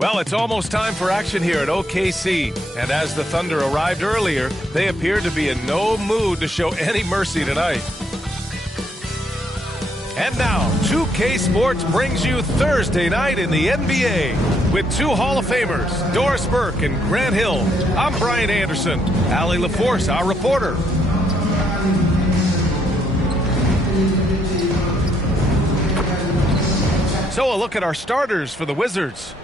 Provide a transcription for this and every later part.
Well, it's almost time for action here at OKC. And as the Thunder arrived earlier, they appeared to be in no mood to show any mercy tonight. And now, 2K Sports brings you Thursday night in the NBA with two Hall of Famers, Doris Burke and Grant Hill. I'm Brian Anderson. Allie LaForce, our reporter. So a look at our starters for the Wizards.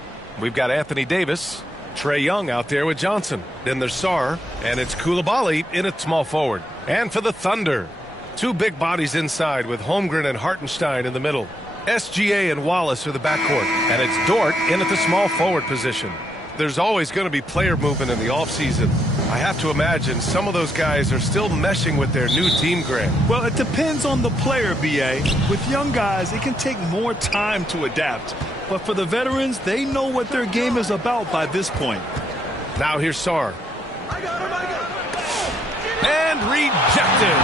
We've got Anthony Davis, Trae Young out there with Johnson. Then there's Sarr, and it's Coulibaly in at small forward. And for the Thunder, two big bodies inside with Holmgren and Hartenstein in the middle. SGA and Wallace are the backcourt, and it's Dort in at the small forward position. There's always going to be player movement in the offseason. I have to imagine some of those guys are still meshing with their new team, Grant. Well, it depends on the player, B.A. With young guys, it can take more time to adapt. But for the veterans, they know what their game is about by this point. Now here's Sarr. And rejected.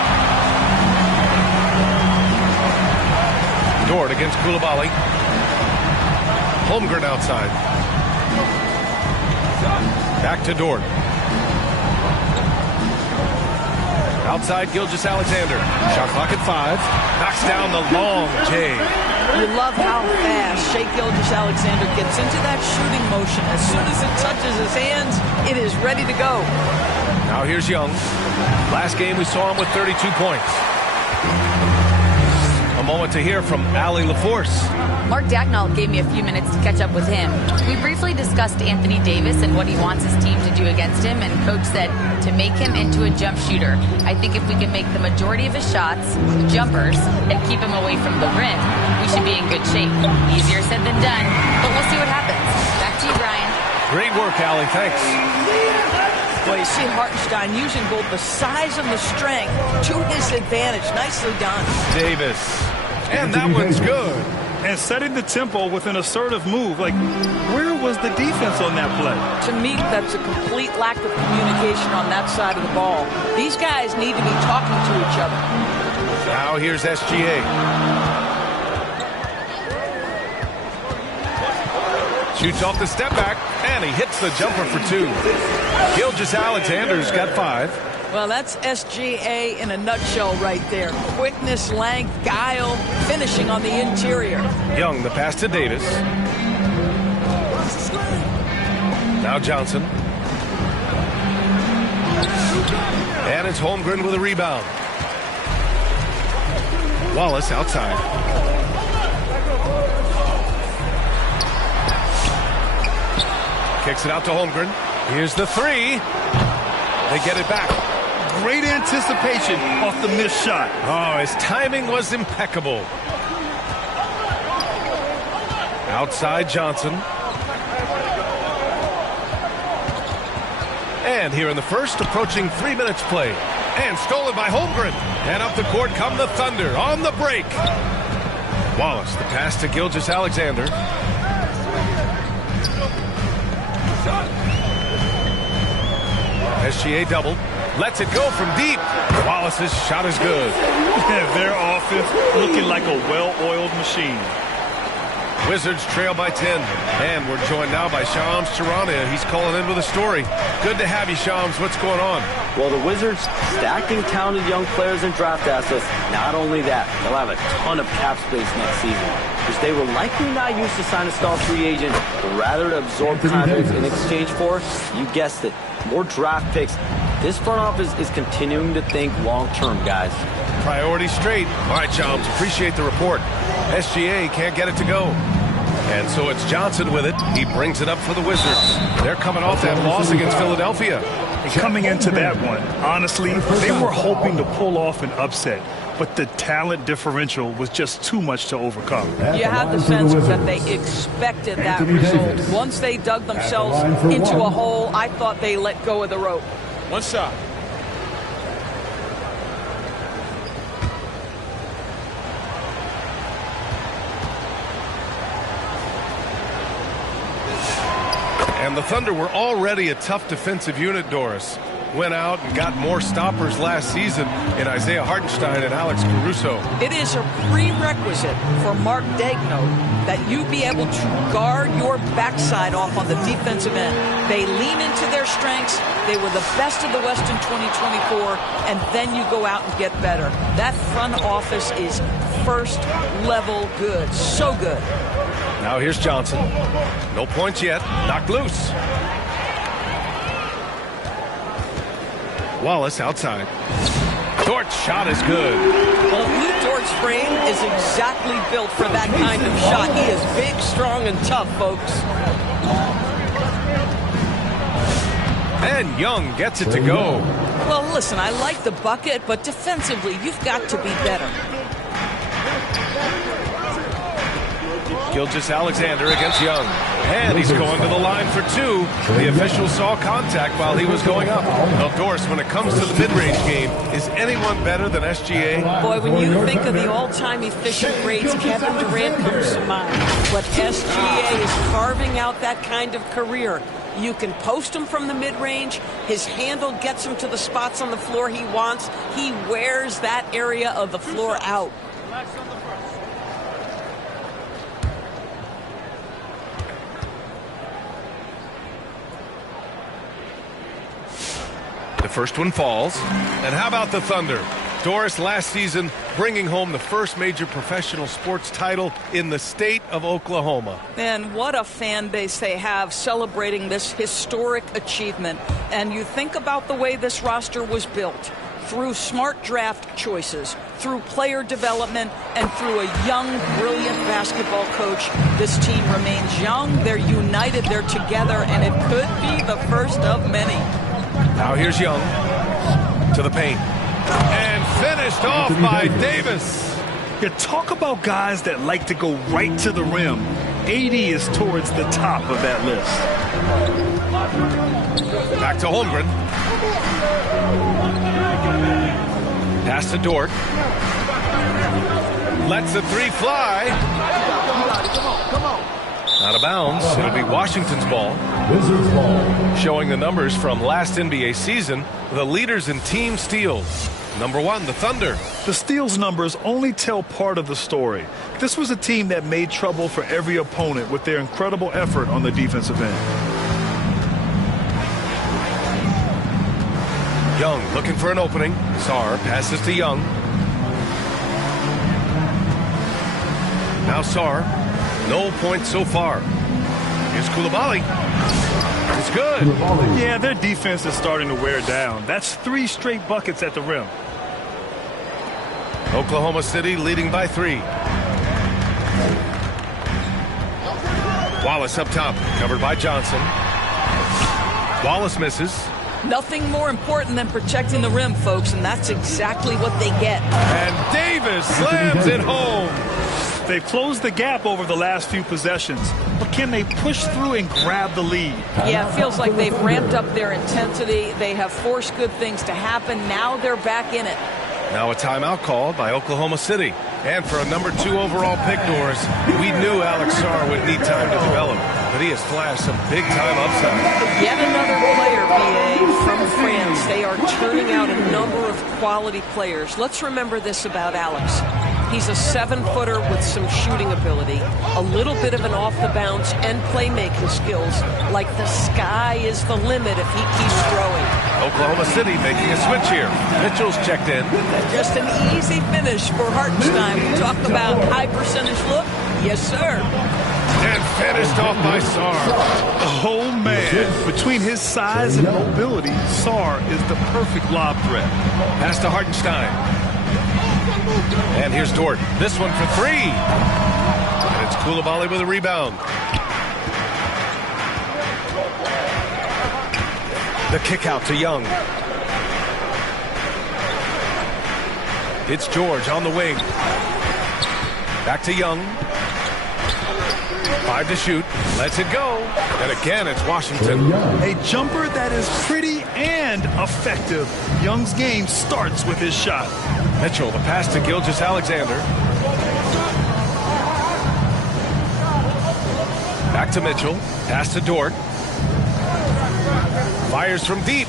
Dort against Coulibaly. Holmgren outside. Back to Dort. Outside Gilgeous-Alexander. Shot clock at 5. Knocks down the long J. You love how fast Shai Gilgeous-Alexander gets into that shooting motion. As soon as it touches his hands, it is ready to go. Now here's Young. Last game we saw him with 32 points. A moment to hear from Allie LaForce. Mark Dagnall gave me a few minutes to catch up with him. We briefly discussed Anthony Davis and what he wants his team to do against him, and Coach said to make him into a jump shooter. I think if we can make the majority of his shots jumpers and keep him away from the rim, we should be in good shape. Easier said than done, but we'll see what happens. Back to you, Brian. Great work, Allie. Thanks. Well, you see Hartenstein using both the size and the strength to his advantage. Nicely done. Davis. And that one's good. And setting the tempo with an assertive move. Like, where was the defense on that play? To me, that's a complete lack of communication on that side of the ball. These guys need to be talking to each other. Now here's SGA. Shoots off the step back, and he hits the jumper for 2. Gilgeous-Alexander's got 5. Well, that's SGA in a nutshell right there. Quickness, length, guile, finishing on the interior. Young, the pass to Davis. Now Johnson. And it's Holmgren with a rebound. Wallace outside. Kicks it out to Holmgren. Here's the 3. They get it back. Great anticipation off the missed shot. Oh, his timing was impeccable. Outside Johnson. And here in the first, approaching 3 minutes play. And stolen by Holmgren. And up the court come the Thunder on the break. Wallace, the pass to Gilgeous-Alexander. SGA double. Lets it go from deep. Wallace's shot is good. Their offense looking like a well-oiled machine. Wizards trail by 10. And we're joined now by Shams Charania. He's calling in with a story. Good to have you, Shams. What's going on? Well, the Wizards stacking talented young players and draft assets. Not only that, they'll have a ton of cap space next season, which they will likely not use to sign a star free agent, but rather to absorb contracts in exchange for, you guessed it, more draft picks. This front office is continuing to think long-term, guys. Priority straight. All right, Shams, appreciate the report. SGA can't get it to go. And so it's Johnson with it. He brings it up for the Wizards. They're coming off that loss against Philadelphia. And coming into that one, honestly, they were hoping to pull off an upset, but the talent differential was just too much to overcome. You have the sense that they expected that result. Once they dug themselves into a hole, I thought they let go of the rope. One shot. And the Thunder were already a tough defensive unit, Doris. Went out and got more stoppers last season in Isaiah Hartenstein and Alex Caruso. It is a prerequisite for Mark Daigneault that you be able to guard your backside off on the defensive end. They lean into their strengths. They were the best of the West in 2024, and then you go out and get better. That front office is first level good. So good. Now here's Johnson. No points yet. Knocked loose. Wallace outside. Dort's shot is good. Well, Lou Dort's frame is exactly built for that kind of shot. He is big, strong, and tough, folks. And Young gets it to go. Well, listen, I like the bucket, but defensively, you've got to be better. Gilgeous-Alexander against Young. And he's going to the line for two. The official saw contact while he was going up. Well, Doris, when it comes to the mid-range game, is anyone better than SGA? Boy, when you think of the all-time efficient greats, Kevin Durant comes to mind. But SGA is carving out that kind of career. You can post him from the mid-range. His handle gets him to the spots on the floor he wants. He wears that area of the floor out. The first one falls. And how about the Thunder? Doris, last season, bringing home the first major professional sports title in the state of Oklahoma. And what a fan base they have celebrating this historic achievement. And you think about the way this roster was built. Through smart draft choices, through player development, and through a young, brilliant basketball coach. This team remains young, they're united, they're together, and it could be the first of many. Now here's Young to the paint. And finished off by Davis. You talk about guys that like to go right to the rim. AD is towards the top of that list. Back to Holmgren. Pass to Dort. Lets the three fly. Out of bounds. It'll be Washington's ball. Wizards ball. Showing the numbers from last NBA season, the leaders in team steals. Number one, the Thunder. The steals numbers only tell part of the story. This was a team that made trouble for every opponent with their incredible effort on the defensive end. Young looking for an opening. Sarr passes to Young. Now Sarr. No points so far. Here's Coulibaly. It's good. Yeah, their defense is starting to wear down. That's 3 straight buckets at the rim. Oklahoma City leading by 3. Wallace up top, covered by Johnson. Wallace misses. Nothing more important than protecting the rim, folks, and that's exactly what they get. And Davis slams it home. They've closed the gap over the last few possessions, but can they push through and grab the lead? Yeah, it feels like they've ramped up their intensity. They have forced good things to happen. Now they're back in it. Now a timeout called by Oklahoma City. And for a number 2 overall pick, Doris, we knew Alex Sarr would need time to develop, but he has flashed some big-time upside. Yet another player, BA, from France. They are turning out a number of quality players. Let's remember this about Alex. He's a 7-footer with some shooting ability, a little bit of an off-the-bounce and playmaking skills. Like the sky is the limit if he keeps throwing. Oklahoma City making a switch here. Mitchell's checked in. Just an easy finish for Hartenstein. We talk about high percentage look. Yes, sir. And finished off by Sarr. Oh, man. Between his size and mobility, Sarr is the perfect lob threat. Pass to Hartenstein. And here's Dort. This one for 3. And it's Coulibaly with a rebound. The kick out to Young. It's George on the wing. Back to Young. 5 to shoot. Lets it go. And again, it's Washington. A jumper that is pretty and effective. Young's game starts with his shot. Mitchell, the pass to Gilgeous-Alexander. Back to Mitchell. Pass to Dort. Fires from deep.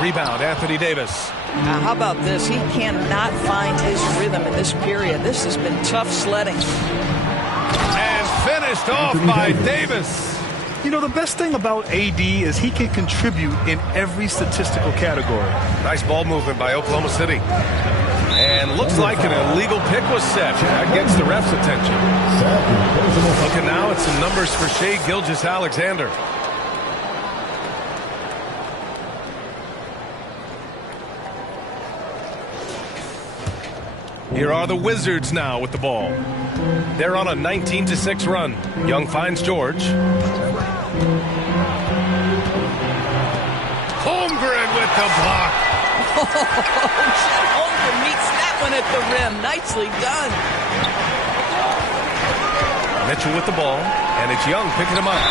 Rebound, Anthony Davis. Now, how about this? He cannot find his rhythm in this period. This has been tough sledding. Finished off by Davis. You know, the best thing about AD is he can contribute in every statistical category. Nice ball movement by Oklahoma City. And looks like an illegal pick was set. That gets the ref's attention. Looking now at some numbers for Shai Gilgeous-Alexander. Here are the Wizards now with the ball. They're on a 19-6 run. Young finds George. Holmgren with the block. Holmgren meets that one at the rim. Nicely done. Mitchell with the ball, and it's Young picking him up.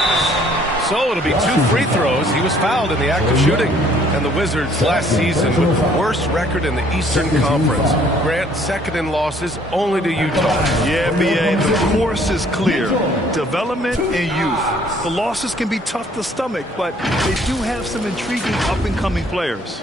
So it'll be 2 free throws. He was fouled in the act of shooting. And the Wizards last season with the worst record in the Eastern Conference. Grant, second in losses only to Utah. Yeah, B.A., the course is clear. Development and youth. The losses can be tough to stomach, but they do have some intriguing up-and-coming players.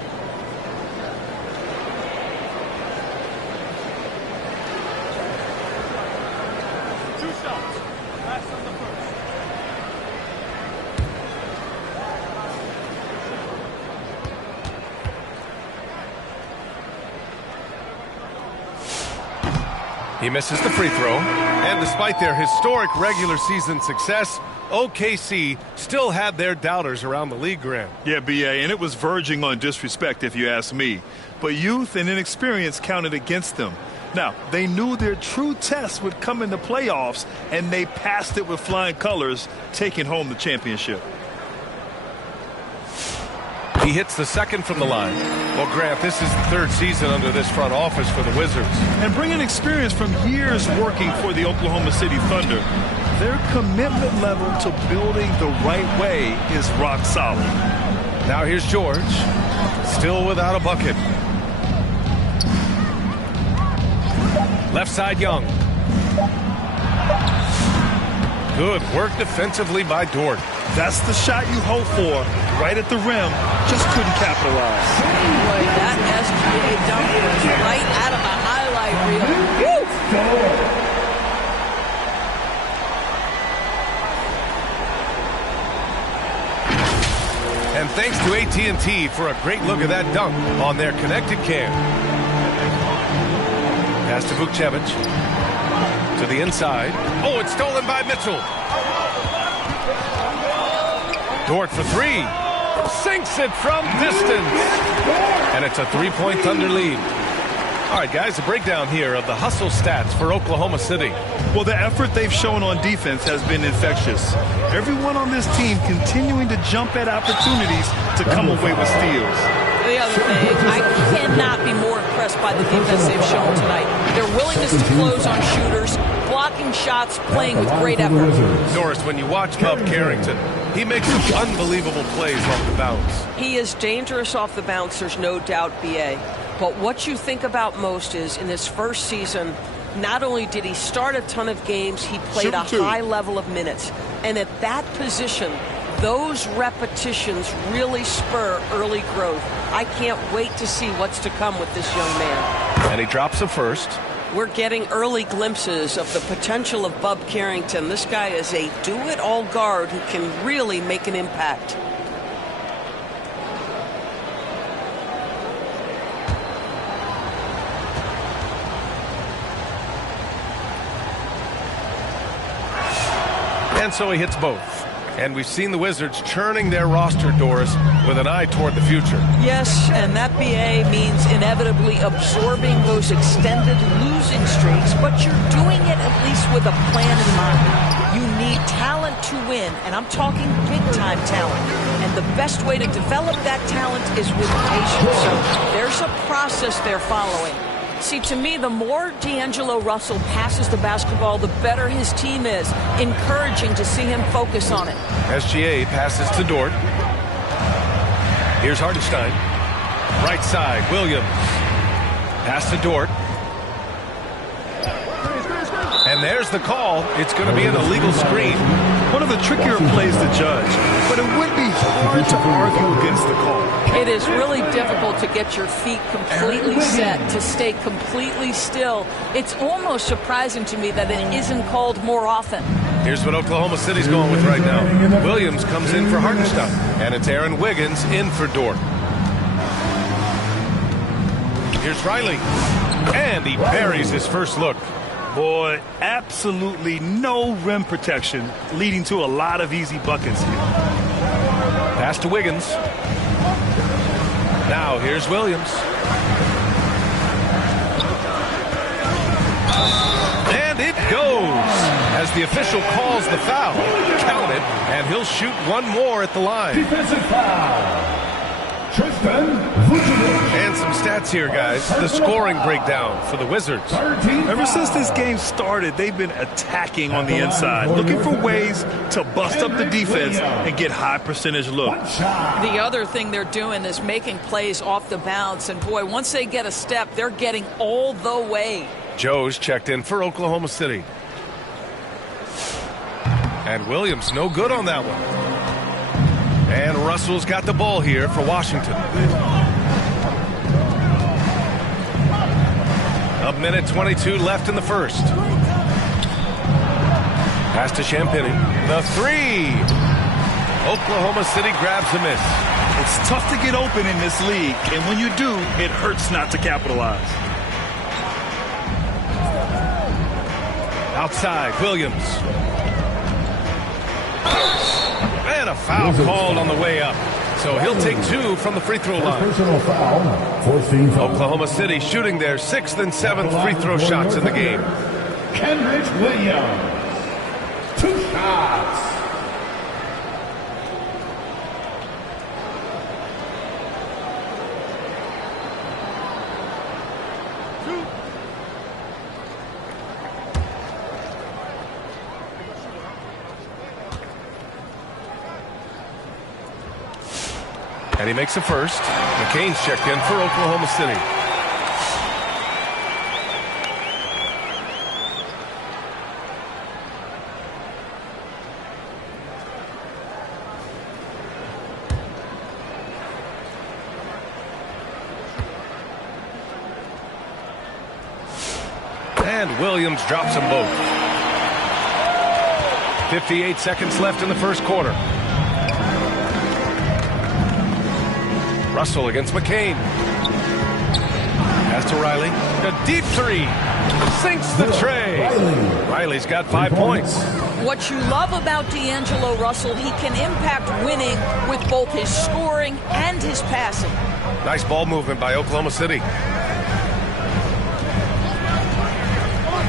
He misses the free throw, and despite their historic regular season success, OKC still had their doubters around the league, Grant. Yeah, B.A., and it was verging on disrespect if you ask me. But youth and inexperience counted against them. Now, they knew their true test would come in the playoffs, and they passed it with flying colors, taking home the championship. He hits the second from the line. Well, Grant, this is the 3rd season under this front office for the Wizards. And bringing experience from years working for the Oklahoma City Thunder, their commitment level to building the right way is rock solid. Now here's George, still without a bucket. Left side, Young. Good work defensively by Dort. That's the shot you hope for, right at the rim, just couldn't capitalize. Boy, that SGA dunk was right out of the highlight reel. And thanks to AT&T for a great look at that dunk on their connected cam. Pass to Vukcevic. To the inside. Oh, it's stolen by Mitchell. Dort for 3. Sinks it from distance. And it's a 3-point Thunder lead. All right, guys, a breakdown here of the hustle stats for Oklahoma City. Well, the effort they've shown on defense has been infectious. Everyone on this team continuing to jump at opportunities to come away with steals. The other thing, I cannot be more impressed by the defense they've shown tonight. Their willingness to close on shooters, blocking shots, playing with great effort. Norris, when you watch Bub Carrington, he makes some unbelievable plays off the bounce. He is dangerous off the bounce, there's no doubt, B.A. But what you think about most is, in his first season, not only did he start a ton of games, he played a high level of minutes. And at that position, those repetitions really spur early growth. I can't wait to see what's to come with this young man. And he drops a first. We're getting early glimpses of the potential of Bub Carrington. This guy is a do-it-all guard who can really make an impact. And so he hits both. And we've seen the Wizards churning their roster, Doris, with an eye toward the future. Yes, and that BA means inevitably absorbing those extended losing streaks, but you're doing it at least with a plan in mind. You need talent to win, and I'm talking big-time talent. And the best way to develop that talent is with patience. So there's a process they're following. See, to me, the more D'Angelo Russell passes the basketball, the better his team is. Encouraging to see him focus on it. SGA passes to Dort. Here's Hartenstein. Right side, Williams. Pass to Dort. And there's the call. It's going to be an illegal screen. One of the trickier plays to judge, but it would be hard to argue against the call. It is really difficult to get your feet completely set, to stay completely still. It's almost surprising to me that it isn't called more often. Here's what Oklahoma City's going with right now. Williams comes in for Hartenstein, and it's Aaron Wiggins in for Dort. Here's Riley, and he buries his first look. Boy, absolutely no rim protection, leading to a lot of easy buckets here. Pass to Wiggins. Now here's Williams. And it goes as the official calls the foul. Count it, and he'll shoot one more at the line. Defensive foul. And some stats here, guys. The scoring breakdown for the Wizards. Ever since this game started, they've been attacking on the inside, looking for ways to bust up the defense and get high percentage looks. The other thing they're doing is making plays off the bounce. And, boy, once they get a step, they're getting all the way. Joe's checked in for Oklahoma City. And Williams no good on that one. And Russell's got the ball here for Washington. A minute 22 left in the first. Pass to Champagny. The three. Oklahoma City grabs a miss. It's tough to get open in this league, and when you do, it hurts not to capitalize. Outside, Williams. And a foul called on the way up. So he'll take two from the free throw line. Personal foul. Oklahoma City shooting their 6th and 7th free throw shots in the game. Kenrich Williams. 2 shots. And he makes a first. McCain's checked in for Oklahoma City. And Williams drops them both. 58 seconds left in the first quarter. Russell against McCain. Pass to Riley. A deep three. Sinks the tray. Riley's got 5 points. What you love about D'Angelo Russell, he can impact winning with both his scoring and his passing. Nice ball movement by Oklahoma City.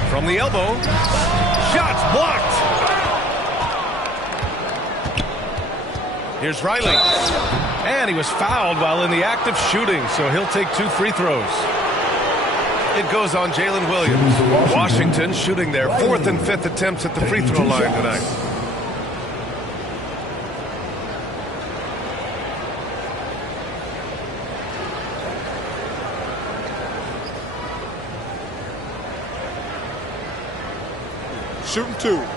From the elbow. Shots blocked. Here's Riley. And he was fouled while in the act of shooting, so he'll take 2 free throws. It goes on Jalen Williams. Washington shooting their 4th and 5th attempts at the free throw line tonight. Shooting 2.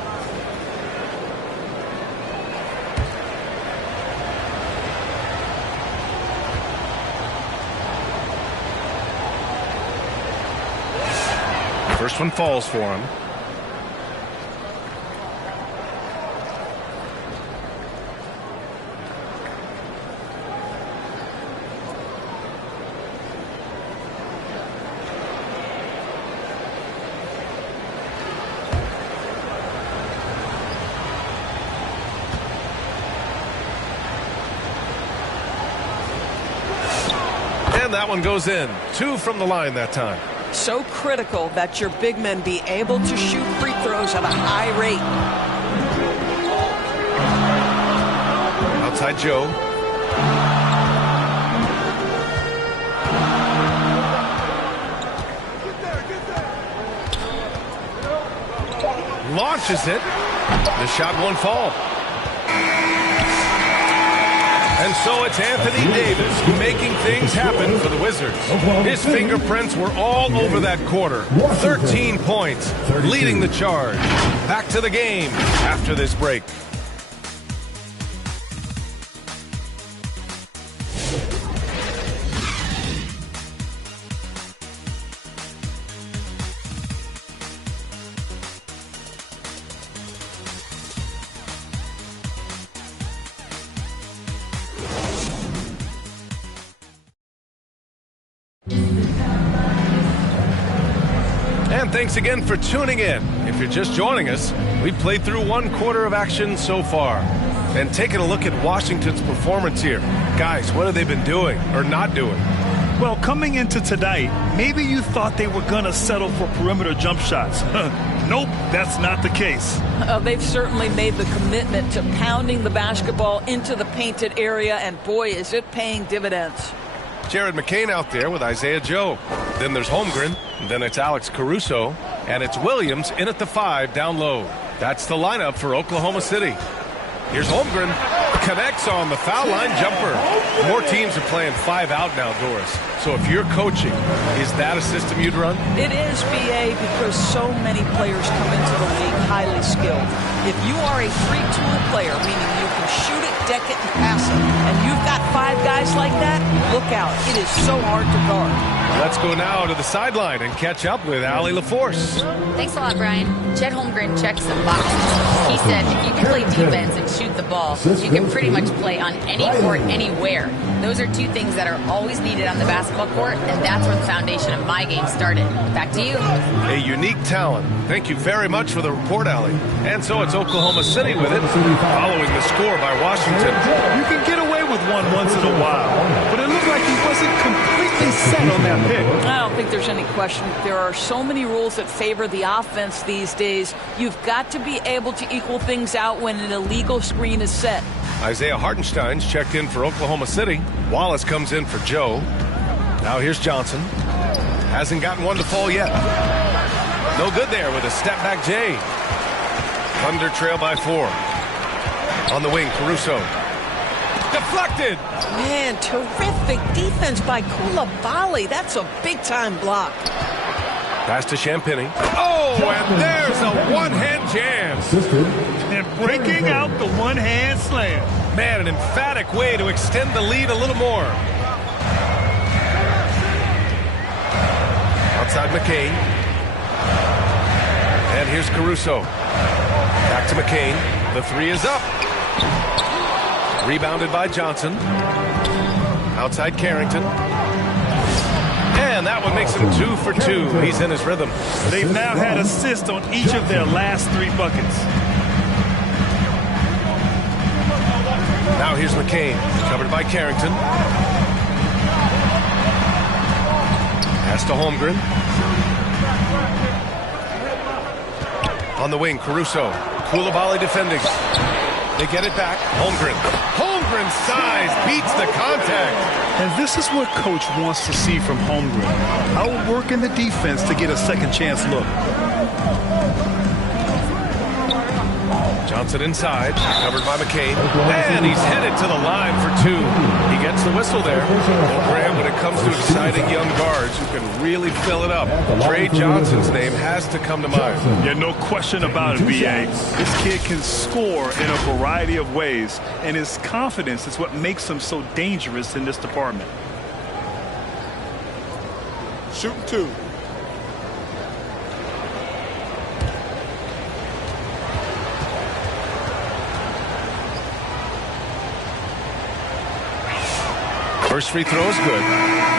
First one falls for him. And that one goes in. 2 from the line that time. So critical that your big men be able to shoot free throws at a high rate. Outside Joe. Launches it. The shot won't fall. And so it's Anthony Davis making things happen for the Wizards. His fingerprints were all over that quarter. 13 points, leading the charge. Back to the game after this break. And thanks again for tuning in. If you're just joining us, we've played through 1 quarter of action so far. And taking a look at Washington's performance here. Guys, what have they been doing or not doing? Well, coming into tonight, maybe you thought they were going to settle for perimeter jump shots. Nope, that's not the case. They've certainly made the commitment to pounding the basketball into the painted area, and boy, is it paying dividends. Jared McCain out there with Isaiah Joe. Then there's Holmgren. Then it's Alex Caruso. And it's Williams in at the 5 down low. That's the lineup for Oklahoma City. Here's Holmgren. Connects on the foul line jumper. More teams are playing 5 out now, Doris. So if you're coaching, is that a system you'd run? It is, BA, because so many players come into the league highly skilled. If you are a three-tool player, meaning you can shoot it, deck it, and pass it, and you've got 5 guys like that, look out. It is so hard to guard. Let's go now to the sideline and catch up with Allie LaForce. Thanks a lot, Brian. Chet Holmgren checks the box. He said if you can play defense and shoot the ball, you can pretty much play on any court, anywhere. Those are 2 things that are always needed on the basketball court, and that's where the foundation of my game started. Back to you. A unique talent. Thank you very much for the report, Allie. And so it's Oklahoma City with it, following the score by Washington. You can get away with one once in a while, but it looked like he wasn't completely set on that pick. I don't think there's any question. There are so many rules that favor the offense these days. You've got to be able to equal things out when an illegal screen is set. Isaiah Hartenstein's checked in for Oklahoma City. Wallace comes in for Joe. Now here's Johnson. Hasn't gotten one to fall yet. No good there with a step-back J. Thunder trail by 4. On the wing, Caruso. Deflected! Man, terrific defense by Coulibaly. That's a big-time block. Pass to Champagny. Oh, and there's a one-hand jam. And breaking out the one-hand slam. Man, an emphatic way to extend the lead a little more. Outside McCain. And here's Caruso. Back to McCain. The 3 is up. Rebounded by Johnson. Outside Carrington. And that one makes him 2 for 2. He's in his rhythm. They've now had assists on each of their last 3 buckets. Now here's McCain. Covered by Carrington. Pass to Holmgren. On the wing, Caruso. Coulibaly defending. They get it back. Holmgren. Holmgren's size beats the contact. And this is what Coach wants to see from Holmgren. Outworking the defense to get a second chance look. Johnson inside, covered by McCain. And he's headed to the line for 2. He gets the whistle there. Well, Graham, when it comes to exciting young guards who can really fill it up, Trey Johnson's name has to come to mind. Yeah, no question about it, B.A. This kid can score in a variety of ways, and his confidence is what makes him so dangerous in this department. Shooting 2. First free throw is good.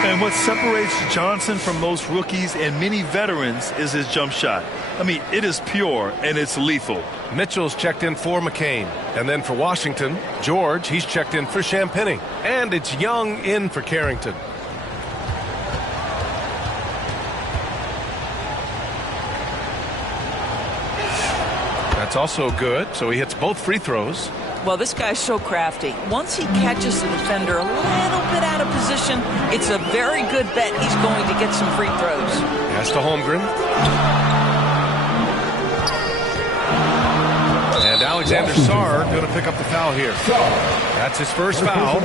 And what separates Johnson from most rookies and many veterans is his jump shot. I mean, it is pure and it's lethal. Mitchell's checked in for McCain. And then for Washington, George, he's checked in for Champagny. And it's Young in for Carrington. That's also good, so he hits both free throws. Well, this guy's so crafty. Once he catches the defender a little bit out of position, it's a very good bet he's going to get some free throws. Pass to Holmgren. And Alexander Sarr going to pick up the foul here. That's his first foul.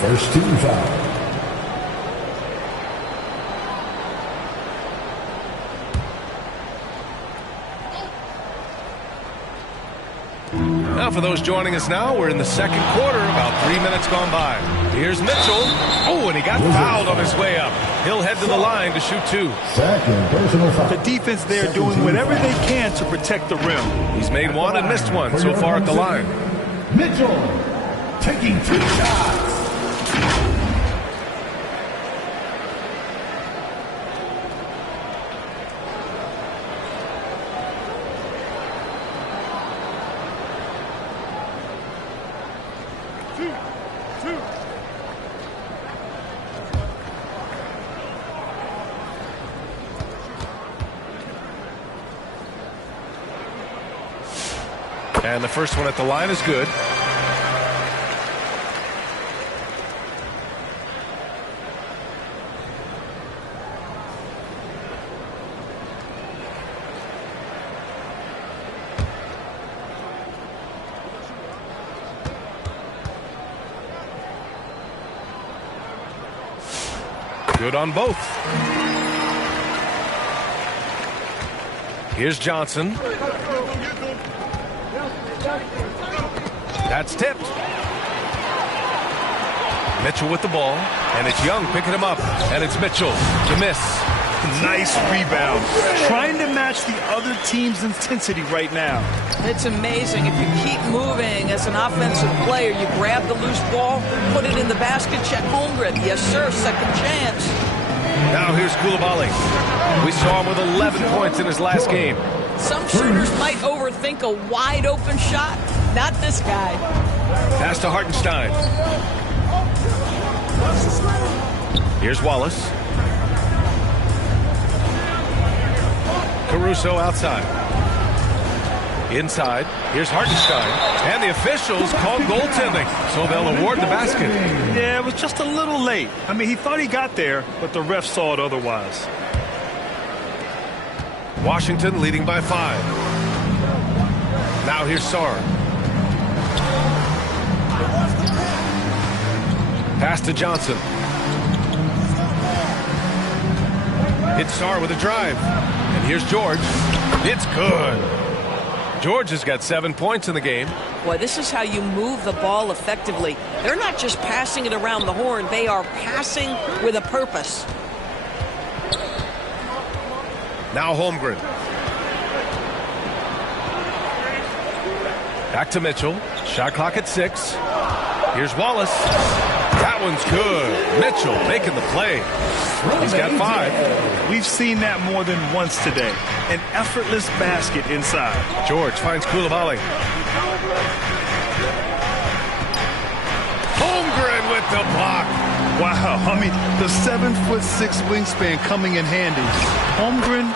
First team foul. Now for those joining us now, we're in the second quarter, about 3 minutes gone by. Here's Mitchell. Oh, and he got fouled on his way up. He'll head to the line to shoot 2. Second personal foul. The defense there doing whatever they can to protect the rim. He's made 1 and missed 1 so far at the line. Mitchell taking 2 shots. And the first one at the line is good. Good on both. Here's Johnson. That's tipped. Mitchell with the ball, and it's Young picking him up, and it's Mitchell to miss. Nice rebound. Trying to match the other team's intensity right now. It's amazing. If you keep moving as an offensive player, you grab the loose ball, put it in the basket, check Holmgren. Yes, sir, second chance. Now here's Coulibaly. We saw him with 11 points in his last game. Some shooters might overthink a wide open shot. Not this guy. Pass to Hartenstein. Here's Wallace. Caruso outside. Inside. Here's Hartenstein. And the officials called goaltending, so they'll award the basket. Yeah, it was just a little late. I mean, he thought he got there, but the ref saw it otherwise. Washington leading by 5. Now here's Sarr. Pass to Johnson. It's Sarr with a drive. And here's George. It's good. George has got 7 points in the game. Boy, this is how you move the ball effectively. They're not just passing it around the horn. They are passing with a purpose. Now Holmgren. Back to Mitchell. Shot clock at 6. Here's Wallace. That one's good. Mitchell making the play. He's got 5. We've seen that more than once today. An effortless basket inside. George finds Coulibaly. Holmgren with the block. Wow, I mean, the 7'6" wingspan coming in handy. Holmgren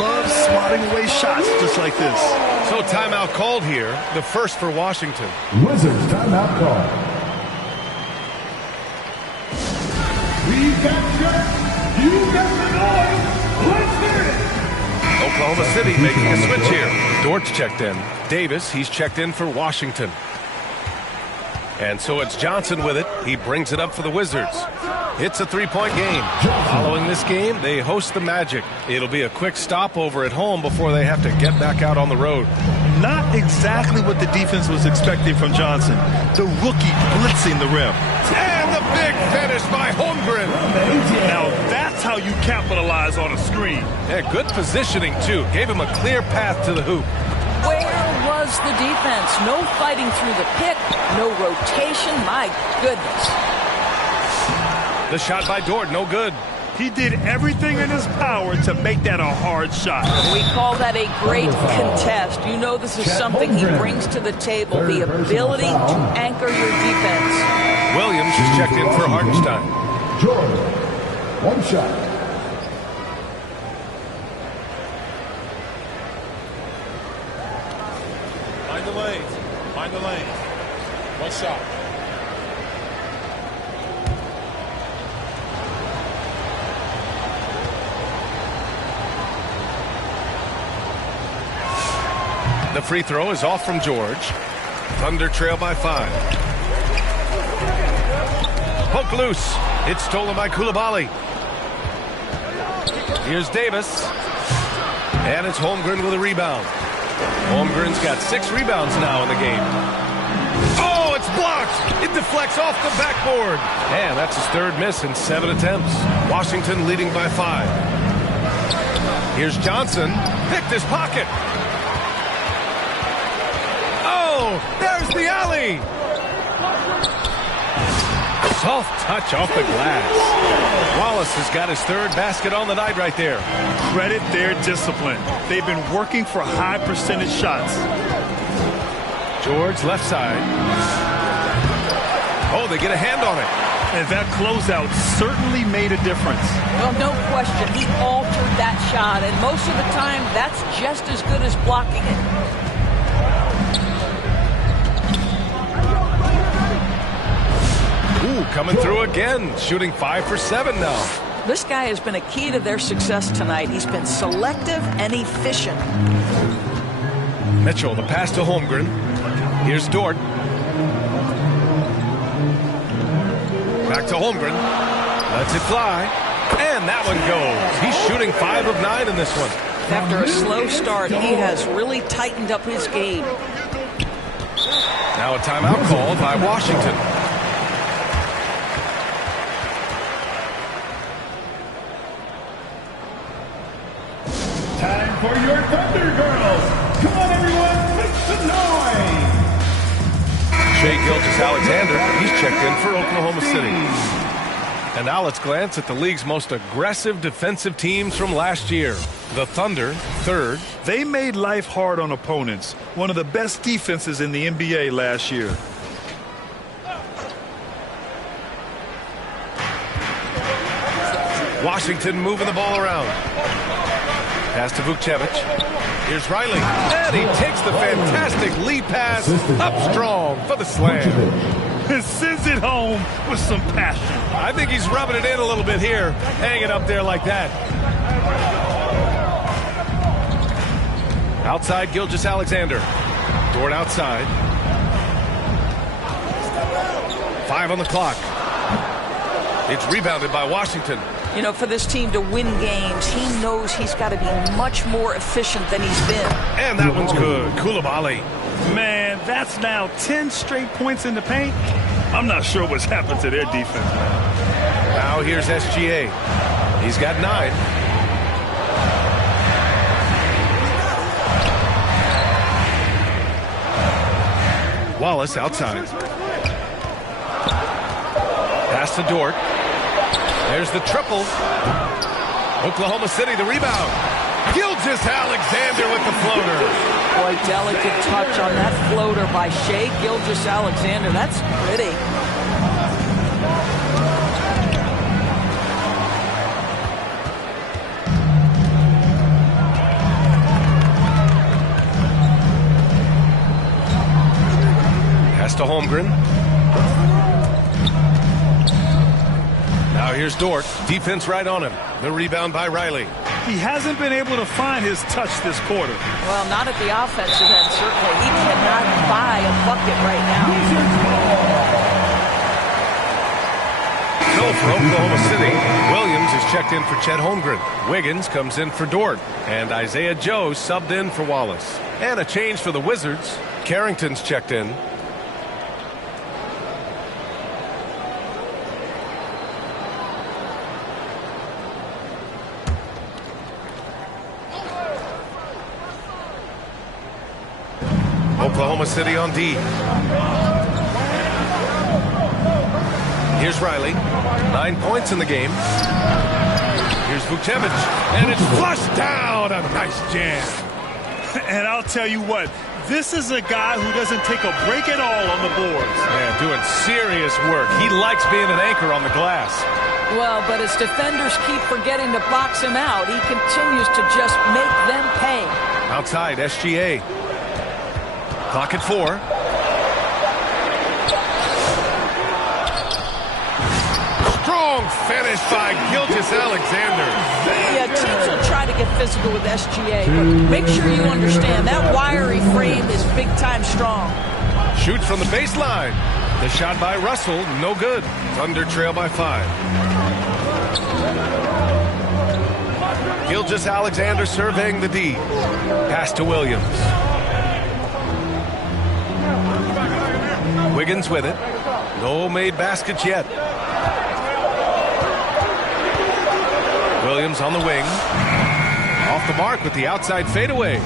loves swatting away shots just like this. So timeout called here, the first for Washington. Wizards timeout call. We got shirt, you got the noise. Let's hear it. Oklahoma City making a switch here. Dort's checked in. Davis, he's checked in for Washington. And so it's Johnson with it. He brings it up for the Wizards. It's a 3-point game. Following this game, they host the Magic. It'll be a quick stopover at home before they have to get back out on the road. Not exactly what the defense was expecting from Johnson. The rookie blitzing the rim. And the big finish by Holmgren. Now that's how you capitalize on a screen. Yeah, good positioning, too. Gave him a clear path to the hoop. Where was the defense? No fighting through the pick, no rotation. My goodness. The shot by Dort, no good. He did everything in his power to make that a hard shot. We call that a great contest. You know this is something he brings to the table, the ability to anchor your defense. Williams is checked in for Hartenstein. George, 1 shot. Find the lane. Find the lane. 1 shot. The free throw is off from George. Thunder trail by 5. Poke loose. It's stolen by Coulibaly. Here's Davis. And it's Holmgren with a rebound. Holmgren's got 6 rebounds now in the game. Oh, it's blocked. It deflects off the backboard. And that's his 3rd miss in 7 attempts. Washington leading by 5. Here's Johnson. Picked his pocket. Oh, there's the alley. Soft touch off the glass. Wallace has got his 3rd basket on the night right there. Credit their discipline. They've been working for high percentage shots. George left side. Oh, they get a hand on it. And that closeout certainly made a difference. Well, no question. He altered that shot, and most of the time, that's just as good as blocking it. Ooh, coming through again. Shooting 5 for 7 now. This guy has been a key to their success tonight. He's been selective and efficient. Mitchell, the pass to Holmgren. Here's Dort. Back to Holmgren. Lets it fly. And that one goes. He's shooting 5 of 9 in this one. After a slow start, he has really tightened up his game. Now a timeout called by Washington. Time for your Thunder Girls. Come on, everyone, make some noise. Shai Gilgeous-Alexander, he's checked in for Oklahoma City. And now let's glance at the league's most aggressive defensive teams from last year. The Thunder, third. They made life hard on opponents. One of the best defenses in the NBA last year. Washington moving the ball around. Pass to Vukcevic. Here's Riley. And he takes the fantastic lead pass up strong for the slam. And sends it home with some passion. I think he's rubbing it in a little bit here, hanging up there like that. Outside, Gilgeous-Alexander. Dort outside. 5 on the clock. It's rebounded by Washington. You know, for this team to win games, he knows he's got to be much more efficient than he's been. And that one's good. Koulibaly. Man, that's now 10 straight points in the paint. I'm not sure what's happened to their defense. Now here's SGA. He's got 9. Wallace outside. Pass to Dort. There's the triple. Oklahoma City the rebound. Gilgeous-Alexander with the floater. Boy, delicate touch on that floater by Shai Gilgeous-Alexander. That's pretty. Pass to Holmgren. Now here's Dort. Defense right on him. The rebound by Riley. He hasn't been able to find his touch this quarter. Well, not at the offensive end, certainly. He cannot buy a bucket right now. So for Oklahoma City, Williams is checked in for Chet Holmgren. Wiggins comes in for Dort. And Isaiah Joe subbed in for Wallace. And a change for the Wizards. Carrington's checked in. Oklahoma City on D. Here's Riley. 9 points in the game. Here's Vukcevic. And it's flushed down. A nice jam. And I'll tell you what, this is a guy who doesn't take a break at all on the boards. Yeah, doing serious work. He likes being an anchor on the glass. Well, but as defenders keep forgetting to box him out, he continues to just make them pay. Outside, SGA. Clock at 4. Strong finish by Gilgeous-Alexander. Yeah, teams will try to get physical with SGA, but make sure you understand that wiry frame is big-time strong. Shoots from the baseline. The shot by Russell, no good. Thunder trail by 5. Gilgeous-Alexander surveying the D. Pass to Williams. Wiggins with it. No made baskets yet. Williams on the wing. Off the mark with the outside fadeaway.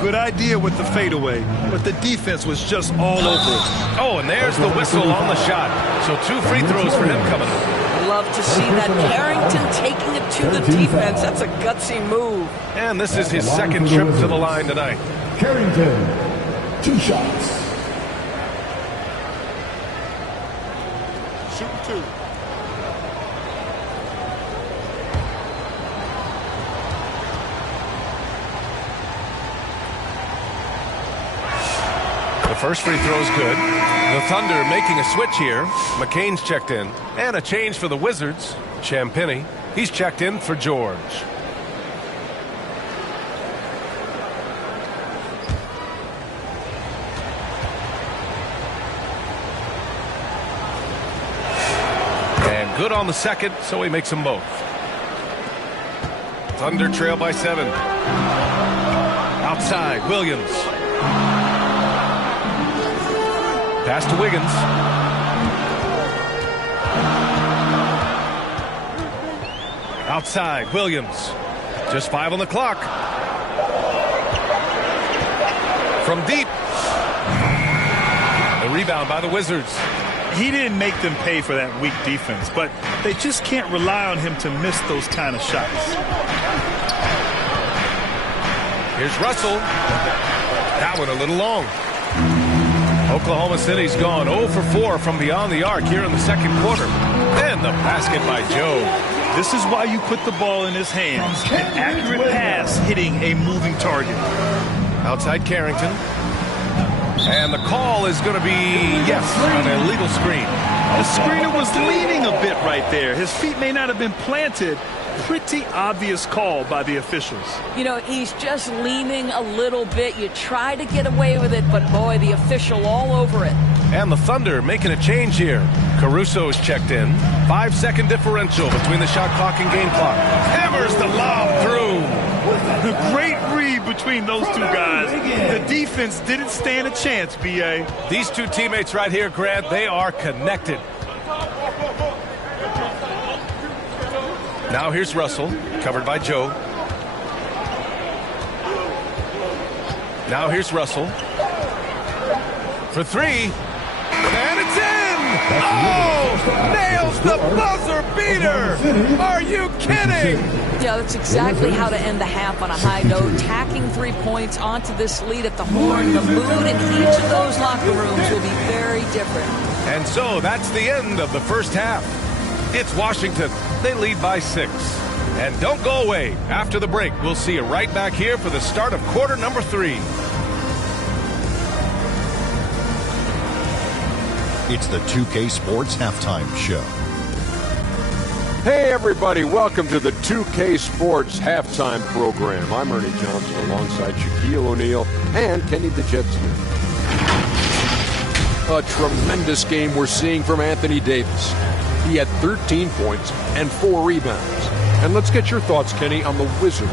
Good idea with the fadeaway, but the defense was just all over it. Oh, and there's the whistle on the shot. So 2 free throws for him coming up. Love to see that. Carrington taking it to the defense. That's a gutsy move. And this is his second trip to the line tonight. Carrington, 2 shots. Shooting 2. The first free throw is good. The Thunder making a switch here. McCain's checked in. And a change for the Wizards. Champagny. He's checked in for George. And good on the second, so he makes them both. Thunder trail by 7. Outside, Williams. Pass to Wiggins. Outside, Williams. Just 5 on the clock. From deep. The rebound by the Wizards. He didn't make them pay for that weak defense, but they just can't rely on him to miss those kind of shots. Here's Russell. That one a little long. Oklahoma City's gone 0 for 4 from beyond the arc here in the second quarter. And the basket by Joe. This is why you put the ball in his hands. An accurate pass hitting a moving target. Outside Carrington. And the call is going to be, yes, an illegal screen. The screener was leaning a bit right there. His feet may not have been planted. Pretty obvious call by the officials. You know, he's just leaning a little bit. You try to get away with it, but boy, the official all over it. And the Thunder making a change here. Caruso's checked in. 5-second differential between the shot clock and game clock. Hammers the lob through. Great read between those two guys. The defense didn't stand a chance, B.A. These two teammates right here, Grant, they are connected. Now here's Russell, covered by Joe. Now here's Russell. For 3. And it's in! Oh! Nails the buzzer beater! Are you kidding? Yeah, that's exactly how to end the half on a high note. Tacking 3 points onto this lead at the horn. The mood in each of those locker rooms will be very different. And so that's the end of the first half. It's Washington. They lead by 6. And don't go away. After the break, we'll see you right back here for the start of quarter number 3. It's the 2K Sports Halftime Show. Hey, everybody. Welcome to the 2K Sports Halftime Program. I'm Ernie Johnson alongside Shaquille O'Neal and Kenny the Jet Smith. A tremendous game we're seeing from Anthony Davis. He had 13 points and 4 rebounds. And let's get your thoughts, Kenny, on the Wizards.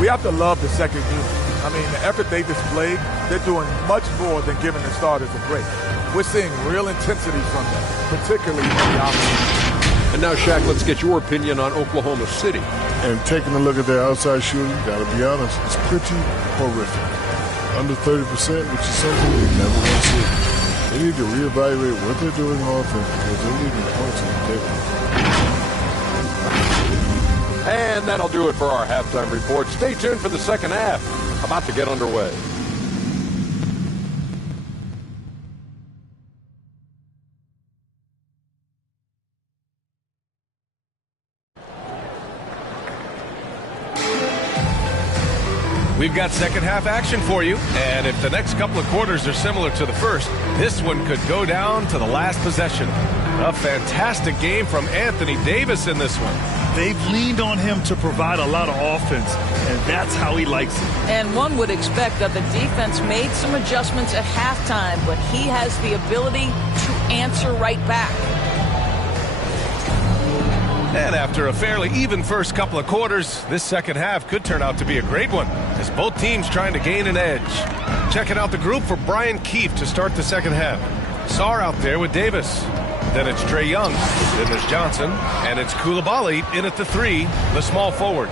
We have to love the second unit. I mean, the effort they displayed, they're doing much more than giving the starters a break. We're seeing real intensity from them, particularly in the offense. And now, Shaq, let's get your opinion on Oklahoma City. And taking a look at their outside shooting, gotta be honest, it's pretty horrific. Under 30%, which is something we never want to see. They need to reevaluate what they're doing on offense because they're leaving points on the table. And that'll do it for our halftime report. Stay tuned for the second half. About to get underway. We've got second half action for you, and if the next couple of quarters are similar to the first, this one could go down to the last possession. A fantastic game from Anthony Davis in this one. They've leaned on him to provide a lot of offense, and that's how he likes it. And one would expect that the defense made some adjustments at halftime, but he has the ability to answer right back. And after a fairly even first couple of quarters, this second half could turn out to be a great one, as both teams trying to gain an edge. Checking out the group for Brian Keefe to start the second half. Sarr out there with Davis. Then it's Trae Young. Then there's Johnson. And it's Coulibaly in at the 3, the small forward.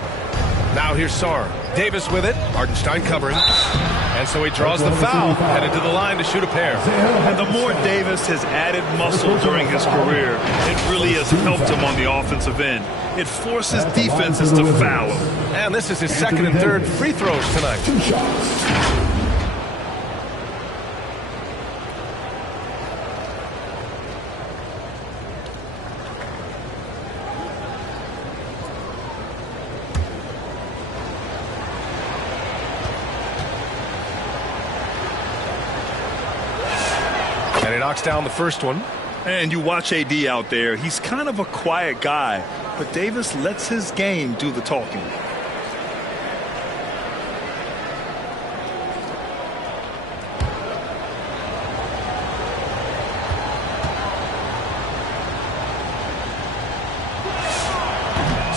Now here's Sarr. Davis with it. Hartenstein covering. And so he draws the foul, headed to the line to shoot a pair. And the more Davis has added muscle during his career, it really has helped him on the offensive end. It forces defenses to foul him. And this is his second and third free throws tonight. 2 shots. knocks down the first one. And you watch AD out there. He's kind of a quiet guy, but Davis lets his game do the talking.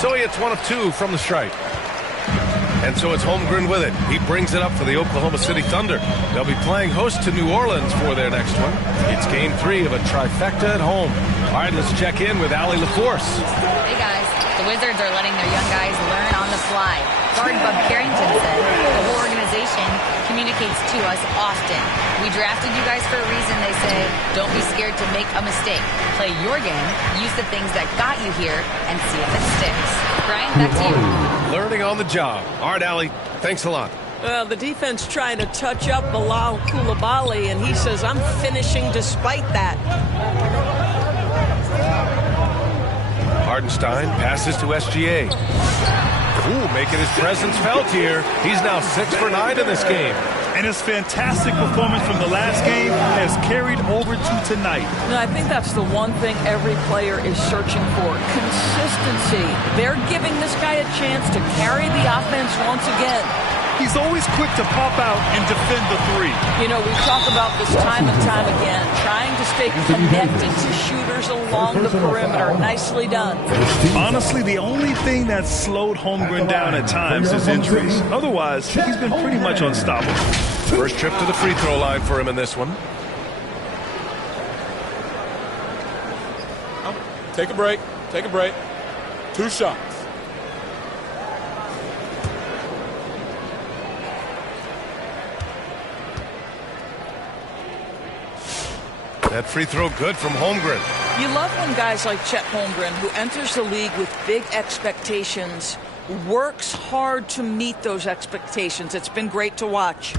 So he hits 1 of 2 from the stripe. And so it's Holmgren with it. He brings it up for the Oklahoma City Thunder. They'll be playing host to New Orleans for their next one. It's game 3 of a trifecta at home. All right, let's check in with Allie LaForce. Hey, guys. The Wizards are letting their young guys learn on the fly. Guard Bub Carrington said the whole organization communicates to us often. We drafted you guys for a reason, they say. Don't be scared to make a mistake. Play your game, use the things that got you here, and see if it sticks. Brian, back to you. Learning on the job. All right, Allie, thanks a lot. Well, the defense trying to touch up Bilal Coulibaly, and he says, I'm finishing despite that. Hardenstein passes to SGA. Ooh, making his presence felt here. He's now 6 for 9 in this game. And his fantastic performance from the last game has carried over to tonight. No, I think that's the one thing every player is searching for. Consistency. They're giving this guy a chance to carry the offense once again. He's always quick to pop out and defend the 3. You know, we talk about this time and time again, trying to stay connected to shooters along the perimeter. Nicely done. Honestly, the only thing that slowed Holmgren down at times is injuries. Otherwise, he's been pretty much unstoppable. First trip to the free throw line for him in this one. Take a break. Take a break. 2 shots. That free throw good from Holmgren. You love when guys like Chet Holmgren, who enters the league with big expectations, works hard to meet those expectations. It's been great to watch.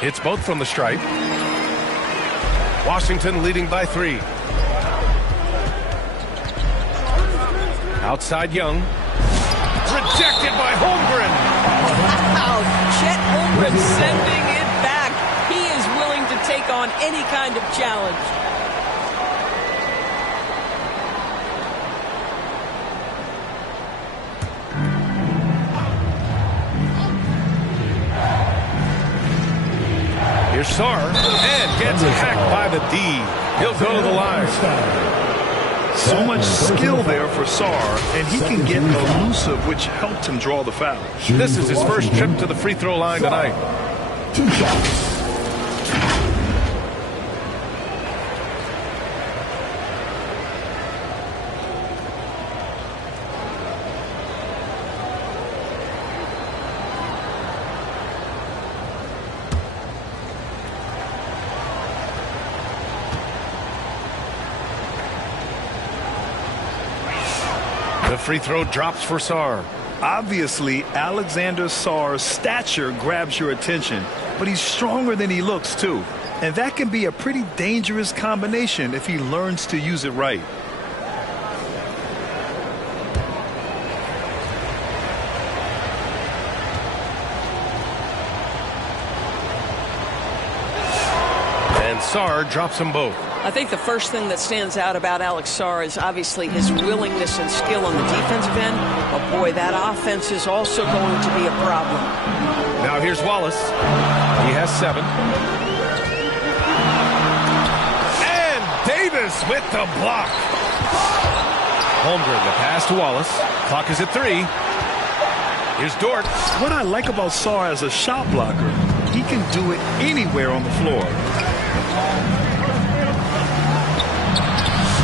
Hits both from the stripe. Washington leading by 3. Outside Young. Rejected by Holmgren. Wow, Chet Holmgren sending it back. He is willing to take on any kind of challenge. Here's Sarr, and gets hacked by the D. He'll go to the line. So much skill there for Sarr, and he can get elusive, which helped him draw the foul. This is his first trip to the free throw line tonight. 2 shots. The free throw drops for Sarr. Obviously, Alexander Sarr's stature grabs your attention, but he's stronger than he looks, too. And that can be a pretty dangerous combination if he learns to use it right. And Sarr drops them both. I think the first thing that stands out about Alex Sarr is obviously his willingness and skill on the defensive end. But boy, that offense is also going to be a problem. Now here's Wallace. He has 7. And Davis with the block. Holmgren, the pass to Wallace. Clock is at 3. Here's Dort. What I like about Sarr as a shot blocker, he can do it anywhere on the floor.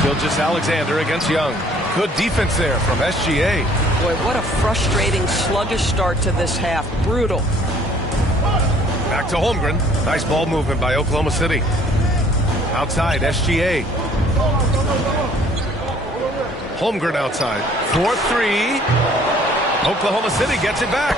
Gilgeous-Alexander against Young. Good defense there from SGA. Boy, what a frustrating, sluggish start to this half. Brutal. Back to Holmgren. Nice ball movement by Oklahoma City. Outside, SGA. Holmgren outside. 4-3. Oklahoma City gets it back.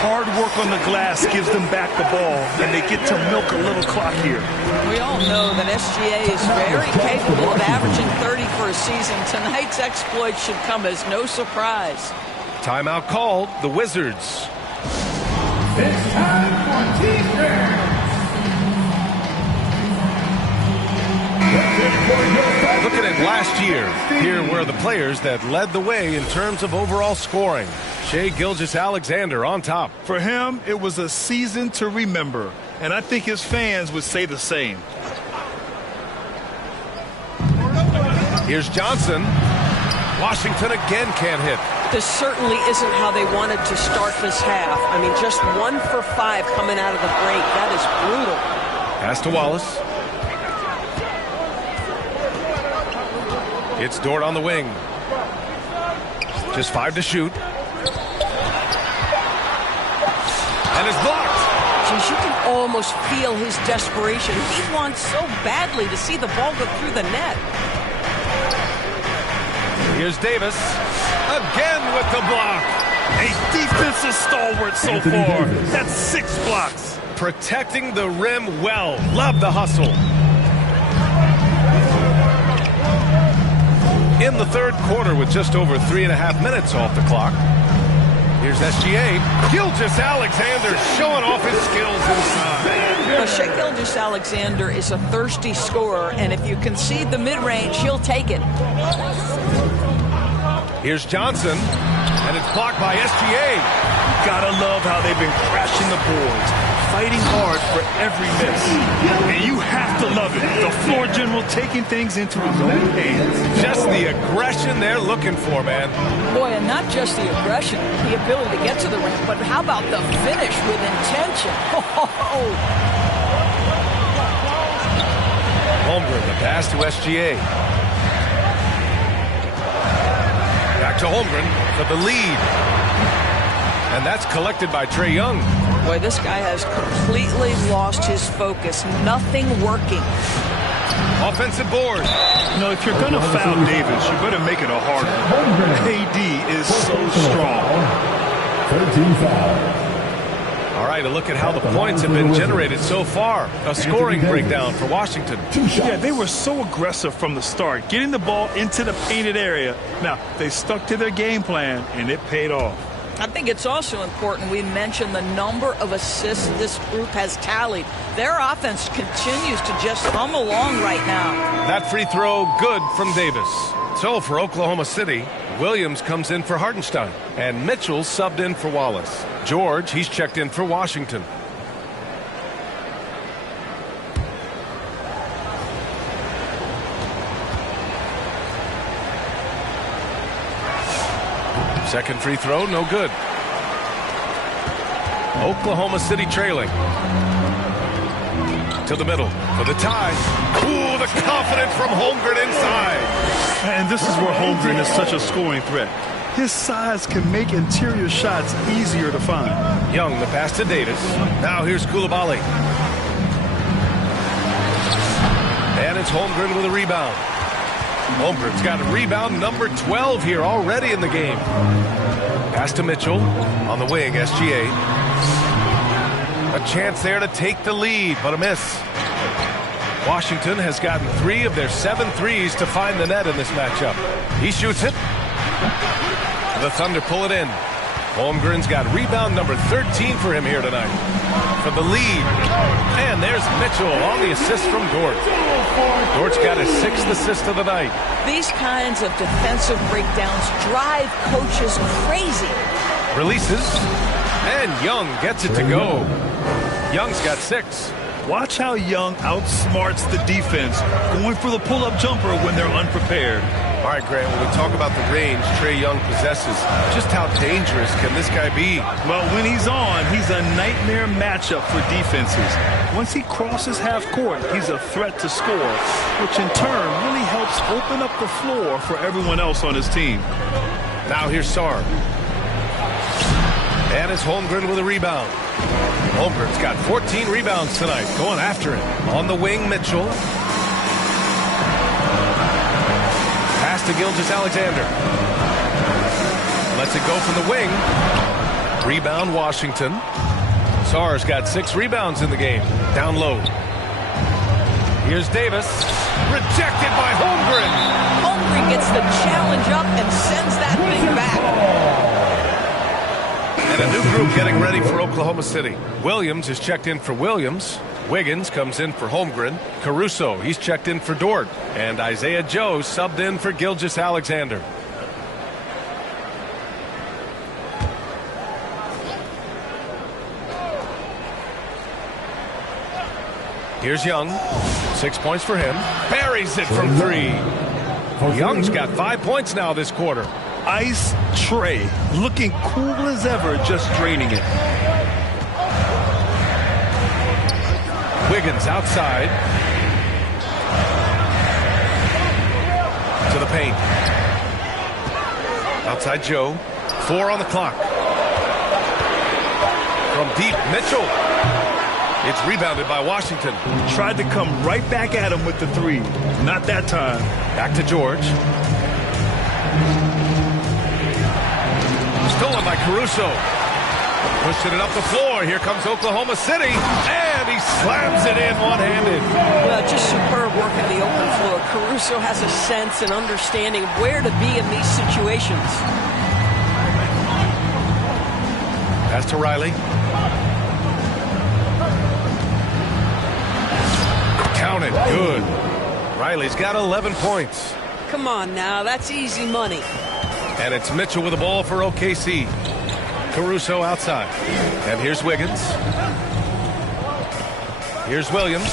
Hard work on the glass gives them back the ball, and they get to milk a little clock here. We all know that SGA is very capable of averaging 30 for a season. Tonight's exploit should come as no surprise. Timeout called. The Wizards It's time for defense. Looking at last year, here were the players that led the way in terms of overall scoring. Shai Gilgeous-Alexander on top. For him, it was a season to remember, and I think his fans would say the same. Here's Johnson. Washington again can't hit. This certainly isn't how they wanted to start this half. I mean, just 1 for 5 coming out of the break. That is brutal. Pass to Wallace. It's Dort on the wing. Just 5 to shoot. And it's blocked. Geez, you can almost feel his desperation. He wants so badly to see the ball go through the net. Here's Davis. Again with the block. A defensive stalwart so far. That's 6 blocks. Protecting the rim well. Love the hustle. In the third quarter with just over 3.5 minutes off the clock. Here's SGA. Gilgeous-Alexander showing off his skills inside. Shai Gilgeous-Alexander is a thirsty scorer, and if you concede the mid-range, he'll take it. Here's Johnson, and it's blocked by SGA. Gotta love how they've been crashing the boards, fighting hard for every miss. And you have to love it. The floor general taking things into his own hands. Just the aggression they're looking for, man. Boy, and not just the aggression, the ability to get to the rim, but how about the finish with intention? Holmgren, the pass to SGA. Back to Holmgren for the lead. And that's collected by Trae Young. Boy, this guy has completely lost his focus. Nothing working. Offensive board. You know, if you're going to foul Davis, you better make it a hard one. AD is so strong. 13 fouls. All right, a look at how the points have been generated so far. A scoring breakdown for Washington. Yeah, they were so aggressive from the start, getting the ball into the painted area. Now, they stuck to their game plan, and it paid off. I think it's also important we mention the number of assists this group has tallied. Their offense continues to just hum along right now. That free throw good from Davis. So for Oklahoma City, Williams comes in for Hartenstein, and Mitchell subbed in for Wallace. George, he's checked in for Washington. Second free throw, no good. Oklahoma City trailing. To the middle for the tie. Ooh, the confidence from Holmgren inside. And this is where Holmgren is such a scoring threat. His size can make interior shots easier to find. Young, the pass to Davis. Now here's Coulibaly. And it's Holmgren with a rebound. Holmgren's got a rebound number 12 here already in the game. Pass to Mitchell on the wing, SGA. A chance there to take the lead, but a miss. Washington has gotten 3 of their 7 threes to find the net in this matchup. He shoots it. The Thunder pull it in. Holmgren's got rebound number 13 for him here tonight. For the lead. And there's Mitchell on the assist from Dort. Dort's got his 6th assist of the night. These kinds of defensive breakdowns drive coaches crazy. Releases. And Young gets it to go. Young's got 6. Watch how Young outsmarts the defense, going for the pull-up jumper when they're unprepared. All right, Grant, when we talk about the range Trae Young possesses, just how dangerous can this guy be? Well, when he's on, he's a nightmare matchup for defenses. Once he crosses half court, he's a threat to score, which in turn really helps open up the floor for everyone else on his team. Now here's Sarr. And it's Holmgren with a rebound. Holmgren's got 14 rebounds tonight, going after it. On the wing, Mitchell. Pass to Gilgeous-Alexander. Lets it go from the wing. Rebound, Washington. Sarr's got 6 rebounds in the game. Down low. Here's Davis. Rejected by Holmgren. Holmgren gets the challenge up and sends that thing back. And And a new group getting ready for Oklahoma City. Williams is checked in for Williams. Wiggins comes in for Holmgren. Caruso, he's checked in for Dort. And Isaiah Joe subbed in for Gilgeous-Alexander. Here's Young. 6 points for him. Buries it from 3. Young's got 5 points now this quarter. Ice Trey, looking cool as ever, just draining it. Wiggins outside. To the paint. Outside Joe. 4 on the clock. From deep, Mitchell. It's rebounded by Washington. Tried to come right back at him with the 3. Not that time. Back to George. Stolen by Caruso. Pushing it up the floor. Here comes Oklahoma City. And he slams it in one-handed. Well, just superb work in the open floor. Caruso has a sense and understanding of where to be in these situations. Pass to Riley. Count it. Good. Riley's got 11 points. Come on now. That's easy money. And it's Mitchell with the ball for OKC. Caruso outside. And here's Wiggins. Here's Williams.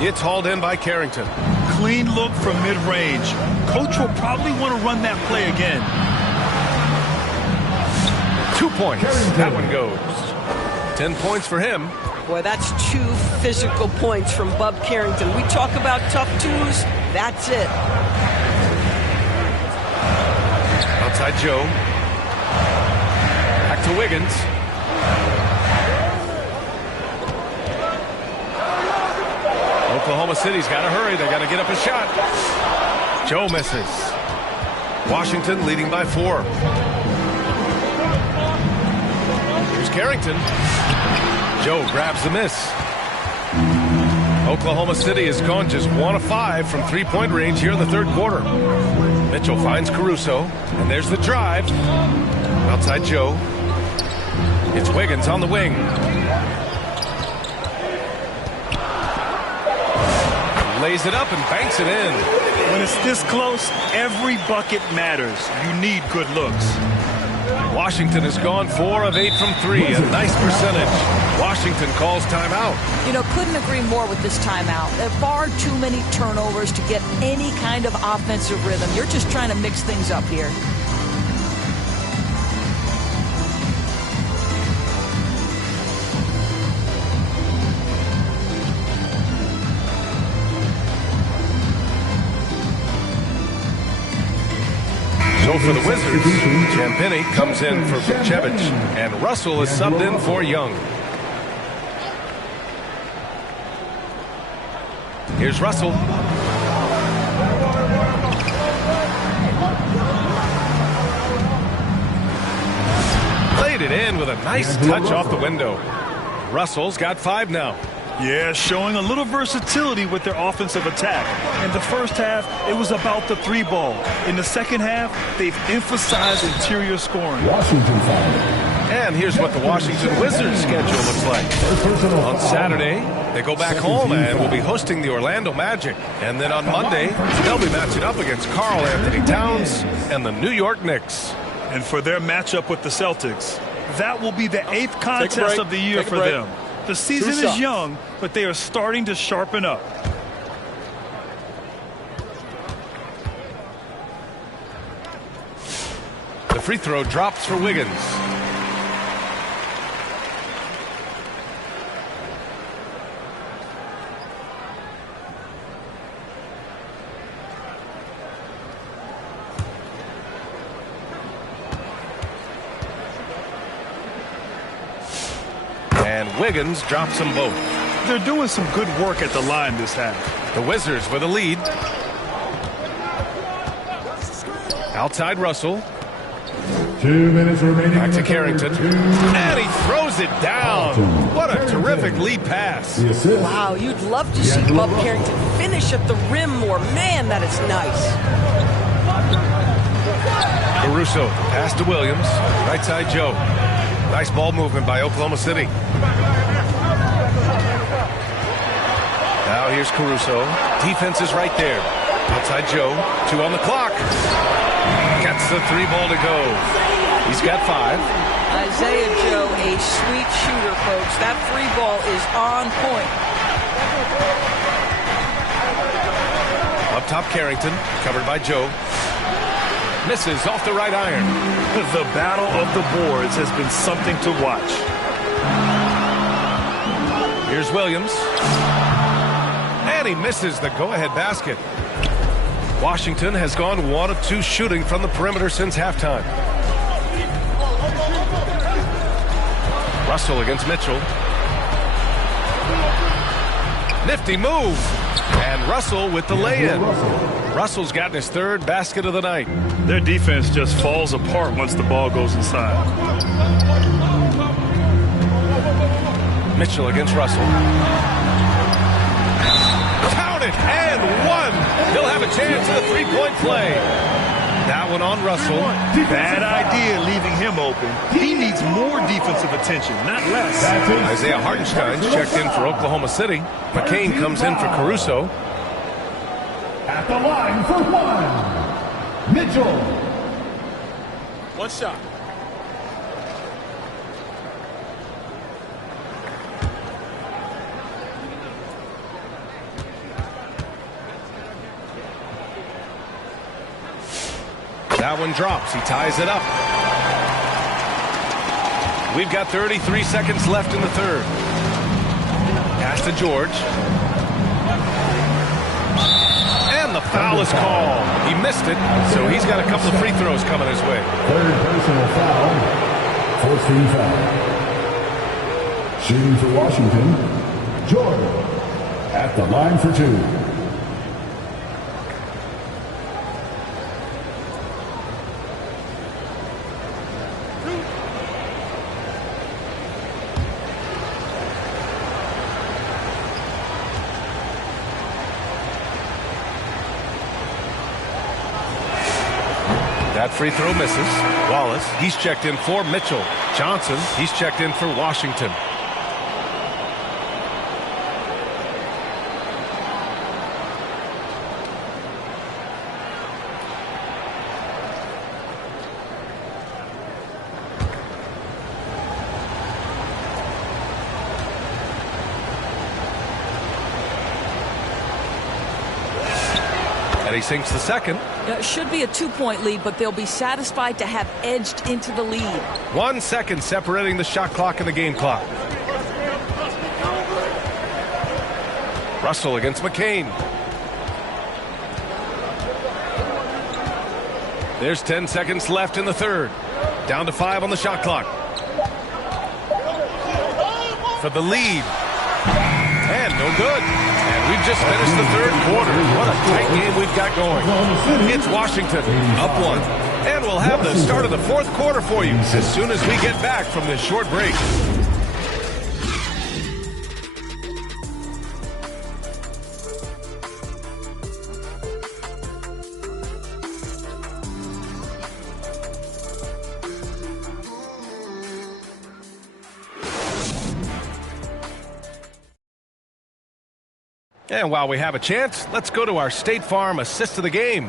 It's hauled in by Carrington. Clean look from mid-range. Coach will probably want to run that play again. 2 points. That one goes. 10 points for him. Boy, that's 2 physical points from Bub Carrington. We talk about tough 2s. That's it. Outside Joe. Back to Wiggins. Oklahoma City's got to hurry. They got to get up a shot. Joe misses. Washington leading by 4. Here's Carrington. Joe grabs the miss. Oklahoma City has gone just 1 of 5 from three-point range here in the third quarter. Mitchell finds Caruso, and there's the drive. Outside Joe. It's Wiggins on the wing. Lays it up and banks it in. When it's this close, every bucket matters. You need good looks. Washington has gone 4 of 8 from 3, a nice percentage. Washington calls timeout. You know, couldn't agree more with this timeout. There are far too many turnovers to get any kind of offensive rhythm. You're just trying to mix things up here. So for the Wizards, Champagnie comes in for Vucevic, and Russell is subbed in for Young. Here's Russell. Played it in with a nice touch off the window. Russell's got 5 now. Yeah, showing a little versatility with their offensive attack. In the first half, it was about the 3-ball. In the second half, they've emphasized interior scoring. And here's what the Washington Wizards schedule looks like. On Saturday, they go back home and will be hosting the Orlando Magic. And then on Monday, they'll be matching up against Karl Anthony Towns and the New York Knicks. And for their matchup with the Celtics, that will be the 8th contest of the year for them. The season is young, but they are starting to sharpen up. The free throw drops for Wiggins. And Wiggins drops them both. They're doing some good work at the line this half. The Wizards with a lead. Outside Russell. 2 minutes remaining. Back to Carrington. And he throws it down. What a terrific lead pass. Wow, you'd love to see Bub Carrington finish at the rim more. Man, that is nice. The Caruso, pass to Williams. Right side, Joe. Nice ball movement by Oklahoma City. Now here's Caruso. Defense is right there. Outside Joe. 2 on the clock. Gets the 3 ball to go. He's got 5. Isaiah Joe, a sweet shooter, folks. That 3 ball is on point. Up top, Carrington. Covered by Joe. Misses off the right iron. The battle of the boards has been something to watch. Here's Williams. And he misses the go-ahead basket. Washington has gone 1 of 2 shooting from the perimeter since halftime. Russell against Mitchell. Nifty move. And Russell with the lay-in. Russell's gotten his 3rd basket of the night. Their defense just falls apart once the ball goes inside. Mitchell against Russell. Count it, and 1. He'll have a chance at a 3-point play. That one on Russell. Bad idea leaving him open. He needs more defensive attention, not less. Isaiah Hartenstein's checked in for Oklahoma City. McCain comes in for Caruso. At the line for 1, Mitchell. 1 shot. That one drops. He ties it up. We've got 33 seconds left in the 3rd. Pass to George. And the foul is called. He missed it, so he's got a couple of free throws coming his way. 3rd personal foul. 4th team foul. Shooting for Washington, Jordan. At the line for 2. That free throw misses. Wallace, he's checked in for Mitchell. Johnson, he's checked in for Washington. And he sinks the second. It should be a 2-point lead, but they'll be satisfied to have edged into the lead. 1 second separating the shot clock and the game clock. Russell against McCain. There's 10 seconds left in the 3rd. Down to 5 on the shot clock. For the lead. And no good. And we've just finished the 3rd quarter. What a tight game we've got going. It's Washington up 1. And we'll have the start of the 4th quarter for you as soon as we get back from this short break. And while we have a chance, let's go to our State Farm assist of the game.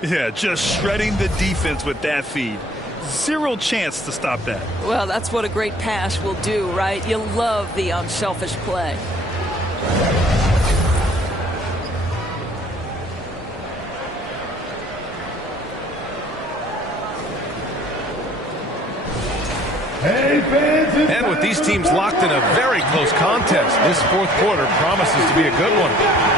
Yeah, just shredding the defense with that feed. 0 chance to stop that. Well, that's what a great pass will do, right? You love the unselfish play. And with these teams locked in a very close contest, this 4th quarter promises to be a good one.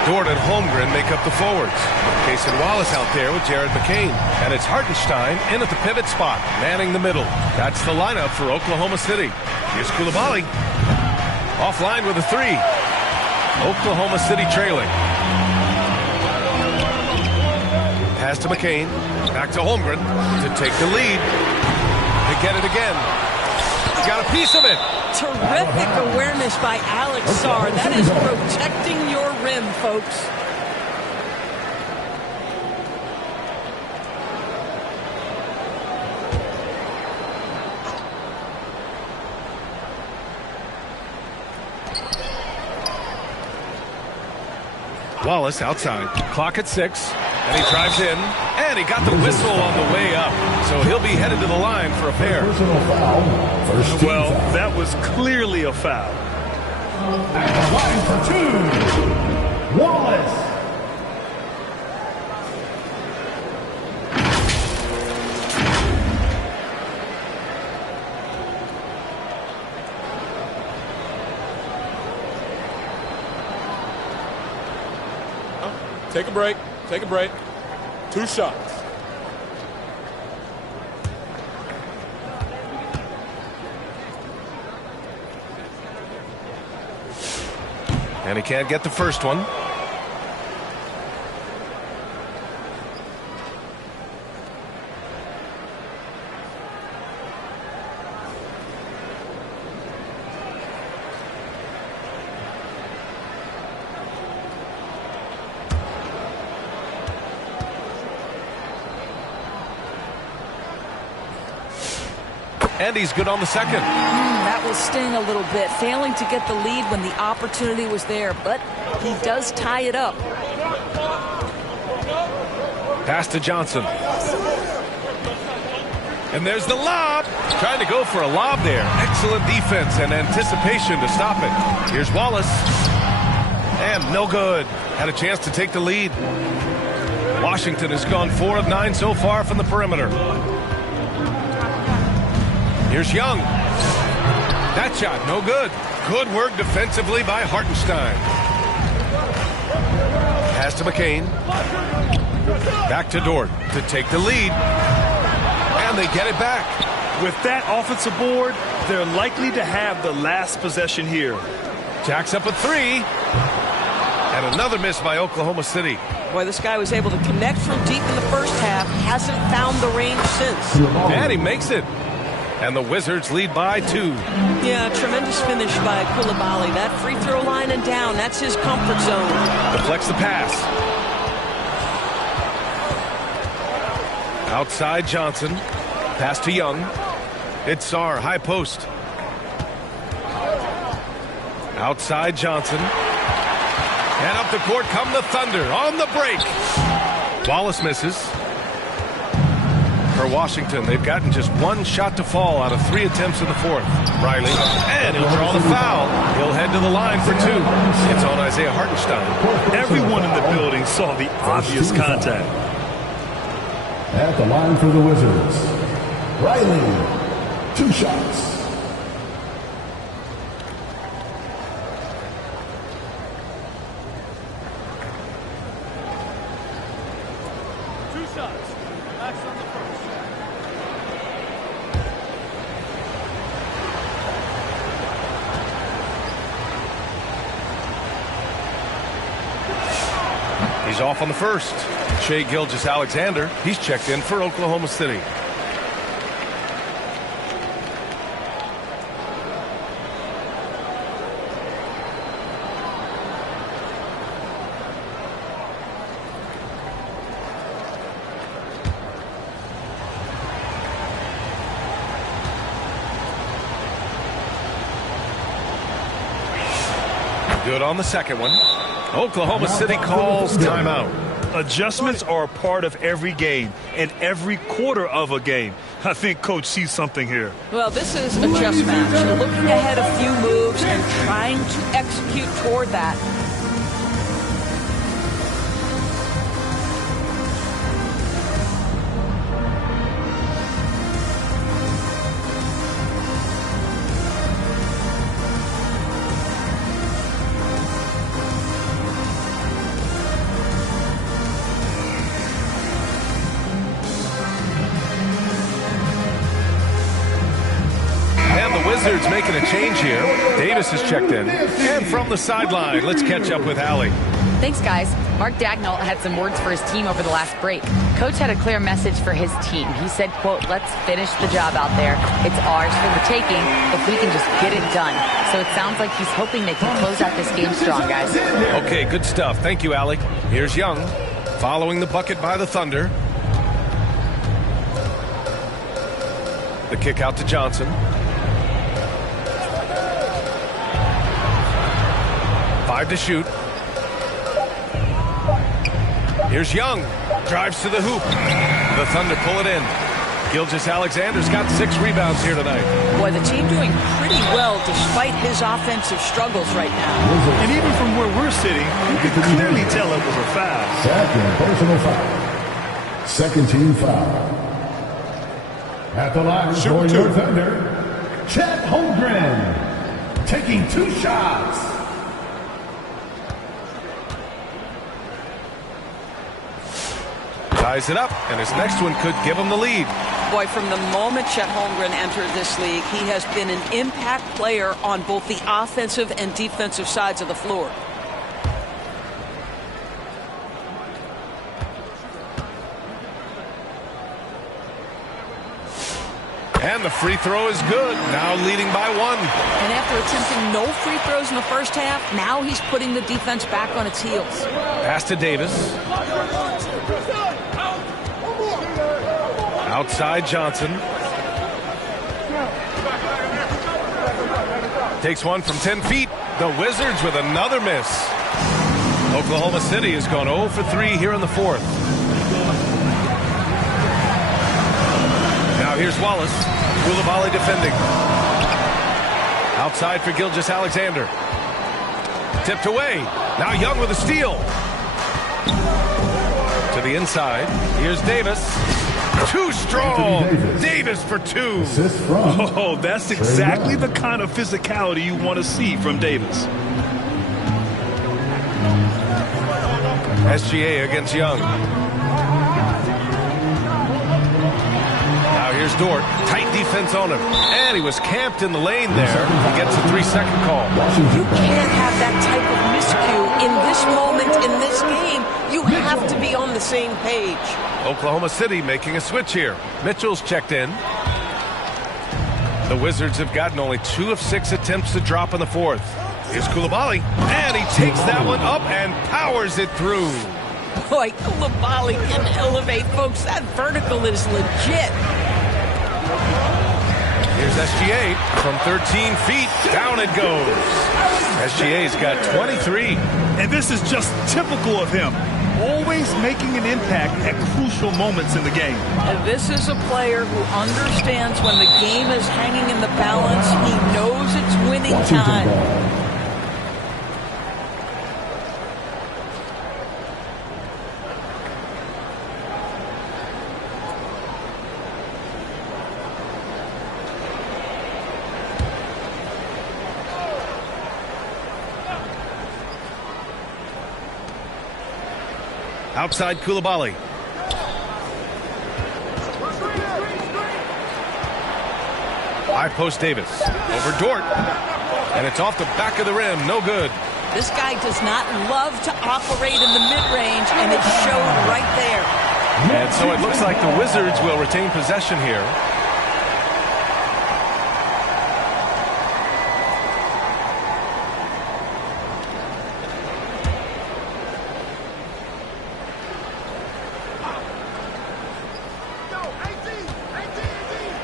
Dort and Holmgren make up the forwards. Case and Wallace out there with Jared McCain. And it's Hartenstein in at the pivot spot, manning the middle. That's the lineup for Oklahoma City. Here's Coulibaly. Offline with a 3. Oklahoma City trailing. Pass to McCain. Back to Holmgren to take the lead. To get it again. Got a piece of it. Terrific awareness by Alex Sarr. That is protecting your rim, folks. Wallace outside. Clock at 6. And he drives in. And he got the whistle on the way up. So he'll be headed to the line for a pair. Personal foul. First team Well, foul. that was clearly a foul. At the line for 2, Wallace. Take a break. Take a break. 2 shots. And he can't get the first one. And he's good on the second. That will sting a little bit, failing to get the lead when the opportunity was there, but he does tie it up. Pass to Johnson. And there's the lob. Trying to go for a lob there. Excellent defense and anticipation to stop it. Here's Wallace. And no good. Had a chance to take the lead. Washington has gone 4 of 9 so far from the perimeter. Here's Young. That shot, no good. Good work defensively by Hartenstein. Pass to McCain. Back to Dort to take the lead. And they get it back. With that offensive board, they're likely to have the last possession here. Jacks up a 3. And another miss by Oklahoma City. Boy, this guy was able to connect from deep in the first half. Hasn't found the range since. And he makes it. And the Wizards lead by 2. Yeah, tremendous finish by Coulibaly. That free throw line and down, that's his comfort zone. Deflects the pass. Outside Johnson. Pass to Young. It's Sarr, high post. Outside Johnson. And up the court come the Thunder on the break. Wallace misses. For Washington, they've gotten just 1 shot to fall out of 3 attempts in the 4th. Riley, and he'll draw the foul. He'll head to the line for 2. It's on Isaiah Hartenstein. Everyone in the building saw the obvious contact. At the line for the Wizards, Riley. 2 shots. He's off on the first. Shai Gilgeous-Alexander, he's checked in for Oklahoma City. Good on the second one. Oklahoma City calls timeout. Adjustments are a part of every game and every quarter of a game. I think Coach sees something here. Well, this is a chess match. You're looking ahead a few moves and trying to execute toward that. Wizards making a change here. Davis has checked in. And from the sideline, let's catch up with Allie. Thanks, guys. Mark Dagnall had some words for his team over the last break. Coach had a clear message for his team. He said, quote, let's finish the job out there. It's ours for the taking if we can just get it done. So it sounds like he's hoping they can close out this game strong, guys. Okay, good stuff. Thank you, Allie. Here's Young, following the bucket by the Thunder. The kick out to Johnson. 5 to shoot. Here's Young. Drives to the hoop. The Thunder pull it in. Gilgeous-Alexander's got 6 rebounds here tonight. Boy, the team doing pretty well despite his offensive struggles right now. And even from where we're sitting, you can clearly tell it was a foul. Second personal foul. Second team foul. At the line for your Thunder, Chet Holmgren taking 2 shots. Ties it up, and his next one could give him the lead. Boy, from the moment Chet Holmgren entered this league, he has been an impact player on both the offensive and defensive sides of the floor. And the free throw is good, now leading by 1. And after attempting no free throws in the first half, now he's putting the defense back on its heels. Pass to Davis. Outside Johnson. Takes one from 10 feet. The Wizards with another miss. Oklahoma City has gone 0 for 3 here in the 4th. Now here's Wallace. Koulibaly defending. Outside for Gilgeous-Alexander. Tipped away. Now Young with a steal. To the inside. Here's Davis. Too strong. Davis for 2. Oh, that's exactly the kind of physicality you want to see from Davis. SGA against Young. Now here's Dort. Tight defense on him. And he was camped in the lane there. He gets a 3-second call. You can't have that type of miscue in this moment, in this game. You have to be on the same page. Oklahoma City making a switch here. Mitchell's checked in. The Wizards have gotten only 2 of 6 attempts to drop in the 4th. Here's Koulibaly. And he takes that one up and powers it through. Boy, Koulibaly can elevate, folks. That vertical is legit. Here's SGA from 13 feet. Down it goes. SGA's got 23. And this is just typical of him. Always making an impact at crucial moments in the game. And this is a player who understands when the game is hanging in the balance. He knows it's winning time. Outside Koulibaly. High post Davis. Over Dort. And it's off the back of the rim. No good. This guy does not love to operate in the mid-range, and it showed right there. And so it looks like the Wizards will retain possession here.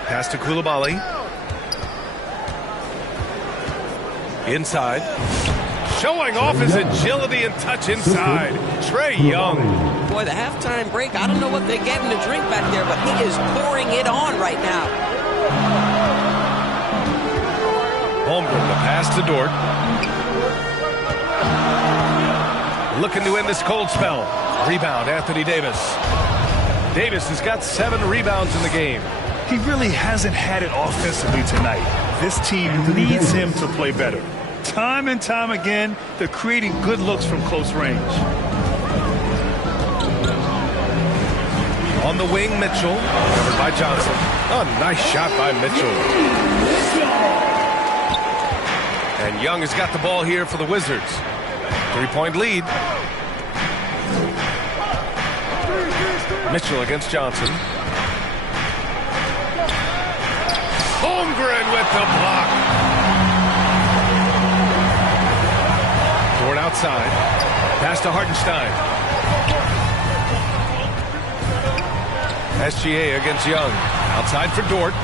Pass to Koulibaly. Inside. Showing off his agility and touch inside. Trae Young. Boy, the halftime break, I don't know what they gave him to drink back there, but he is pouring it on right now. Holmgren, the pass to Dort. Looking to end this cold spell. Rebound, Anthony Davis. Davis has got 7 rebounds in the game. He really hasn't had it offensively tonight. This team needs him to play better. Time and time again, they're creating good looks from close range. On the wing, Mitchell. Covered by Johnson. Oh, nice shot by Mitchell. And Young has got the ball here for the Wizards. 3-point lead. Mitchell against Johnson. Holmgren with the block. Dort outside. Pass to Hartenstein. SGA against Young. Outside for Dort.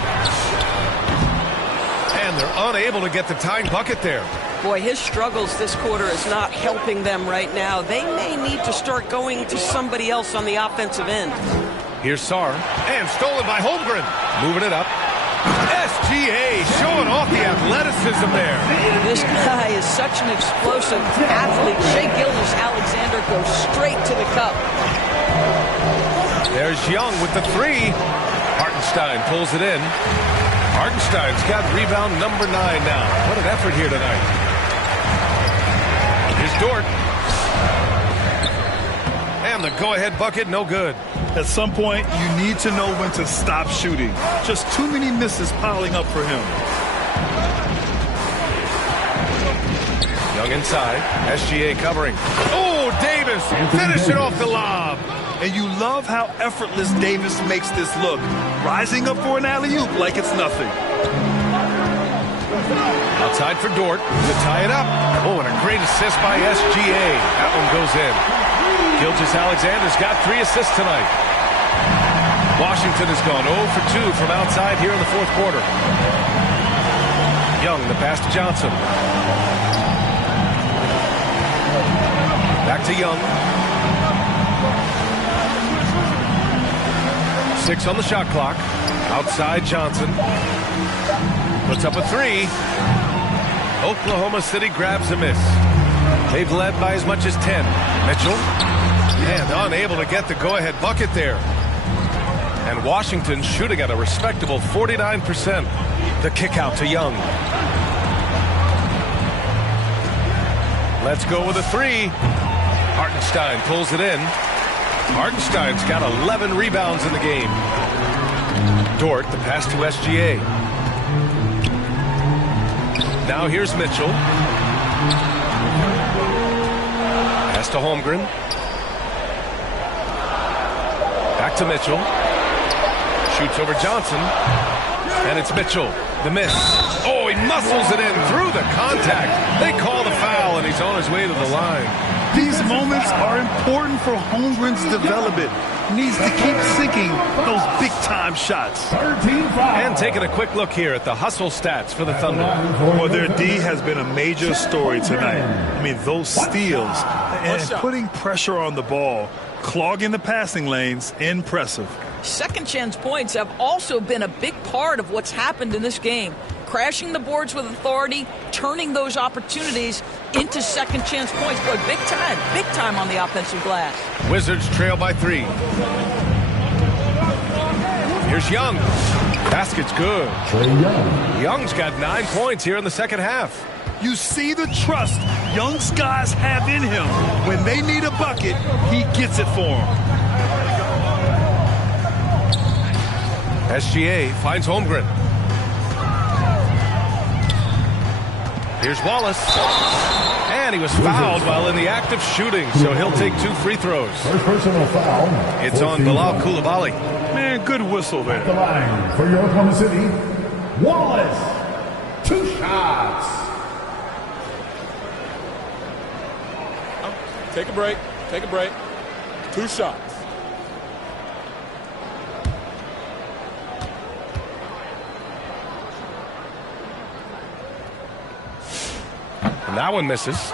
And they're unable to get the tying bucket there. Boy, his struggles this quarter is not helping them right now. They may need to start going to somebody else on the offensive end. Here's Sarr, and stolen by Holmgren. Moving it up. SGA showing off the athleticism there. This guy is such an explosive athlete. Shai Gilgeous-Alexander goes straight to the cup. There's Young with the three. Hartenstein pulls it in. Hartenstein's got rebound number 9 now. What an effort here tonight. Here's Dort. And the go-ahead bucket, no good. At some point, you need to know when to stop shooting. Just too many misses piling up for him. Young inside. SGA covering. Oh, Davis finishing off the lob. And you love how effortless Davis makes this look. Rising up for an alley-oop like it's nothing. Outside for Dort to tie it up. Oh, and a great assist by SGA. That one goes in. Gilgeous-Alexander's got 3 assists tonight. Washington has gone 0 for 2 from outside here in the fourth quarter. Young, the pass to Johnson. Back to Young. 6 on the shot clock. Outside Johnson. Puts up a 3. Oklahoma City grabs a miss. They've led by as much as 10. Mitchell. And unable to get the go-ahead bucket there. And Washington shooting at a respectable 49%. The kick out to Young. Let's go with a 3. Hartenstein pulls it in. Hartenstein's got 11 rebounds in the game. Dort, the pass to SGA. Now here's Mitchell. Pass to Holmgren. Back to Mitchell. Shoots over Johnson. And it's Mitchell. The miss. Oh, he muscles it in through the contact. They call the foul, and he's on his way to the line. These moments are important for Holmgren's development. Needs to keep sinking those big-time shots. And taking a quick look here at the hustle stats for the Thunder. Well, their D has been a major story tonight. I mean, those steals and putting pressure on the ball, clogging the passing lanes, impressive. Second chance points have also been a big part of what's happened in this game. Crashing the boards with authority, turning those opportunities into second chance points. Boy, big time on the offensive glass. Wizards trail by 3. Here's Young. Basket's good. Young's got 9 points here in the second half. You see the trust Young's guys have in him. When they need a bucket, he gets it for them. SGA finds Holmgren. Here's Wallace. And he was fouled while in the act of shooting, so he'll take 2 free throws. First personal foul. It's on Bilal Coulibaly. Man, good whistle there. At the line for your Oklahoma City, Wallace. 2 shots. Take a break. Take a break. 2 shots. And that one misses.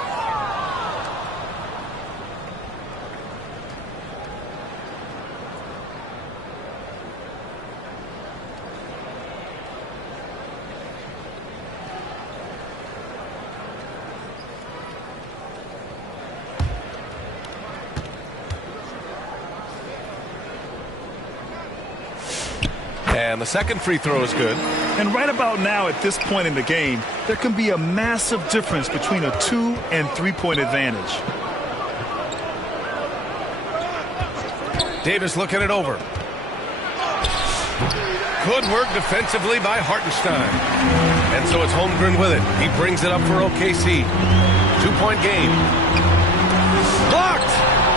And the second free throw is good. And right about now, at this point in the game, there can be a massive difference between a 2- and 3-point advantage. Davis looking it over. Good work defensively by Hartenstein. And so it's Holmgren with it. He brings it up for OKC. 2-point game. Blocked!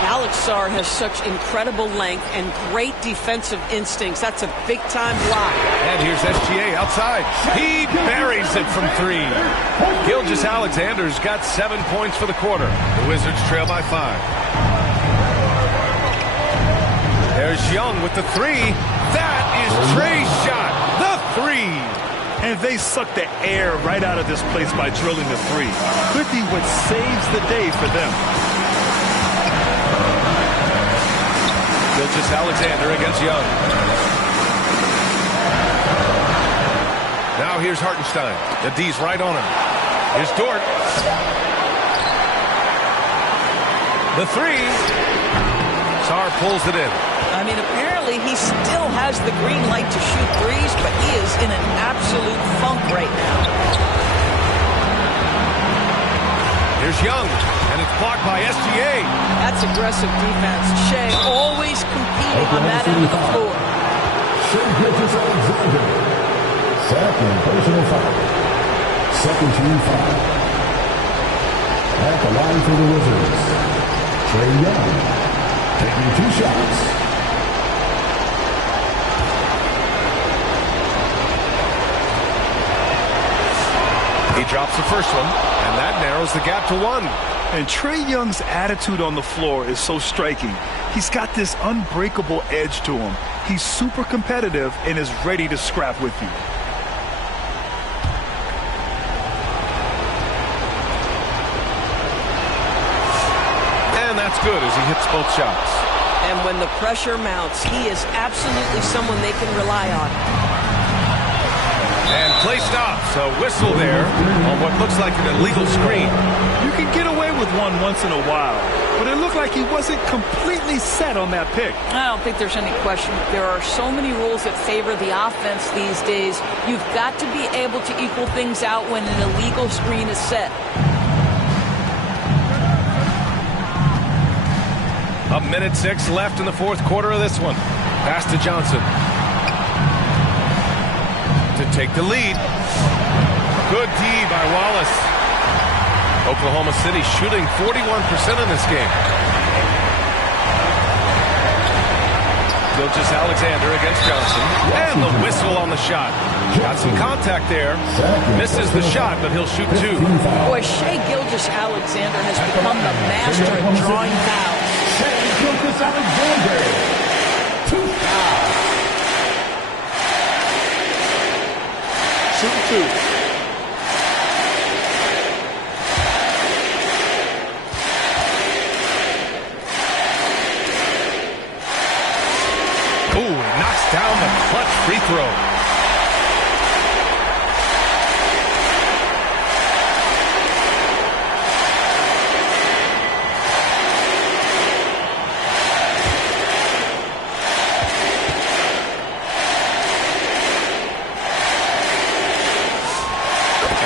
Alex Sarr has such incredible length and great defensive instincts. That's a big-time block. And here's SGA outside. He buries it from 3. Gilgeous-Alexander's got 7 points for the quarter. The Wizards trail by 5. There's Young with the 3. That is Trey's shot. The 3. And they suck the air right out of this place by drilling the three. Could be what saves the day for them. Tebyous Alexander against Young. Now here's Hartenstein. The D's right on him. Here's Dort. The three. Sarr pulls it in. I mean, apparently he still has the green light to shoot threes, but he is in an absolute funk right now. Here's Young, and it's blocked by SGA. That's aggressive defense. Shea always competing on that end of the floor. Tebyous Alexander. Second personal foul. Second team foul. At the line for the Wizards, Trae Young taking 2 shots. He drops the first one, and that narrows the gap to 1. And Trae Young's attitude on the floor is so striking. He's got this unbreakable edge to him. He's super competitive and is ready to scrap with you. And that's good as he hits both shots. And when the pressure mounts, he is absolutely someone they can rely on. And play stops. A whistle there on what looks like an illegal screen. You can get away with one once in a while, but it looked like he wasn't completely set on that pick. I don't think there's any question. There are so many rules that favor the offense these days. You've got to be able to equal things out when an illegal screen is set. A minute 6 left in the fourth quarter of this one. Pass to Johnson. To take the lead. Good D by Wallace. Oklahoma City shooting 41% in this game. Tebyous Alexander against Johnson. And the whistle on the shot. Got some contact there. Misses the shot, but he'll shoot 2. Boy, Shai Gilgeous-Alexander has become the master at drawing fouls. Shai Gilgeous-Alexander. 2 fouls. Shoot 2. Ooh, knocks down the clutch free throw.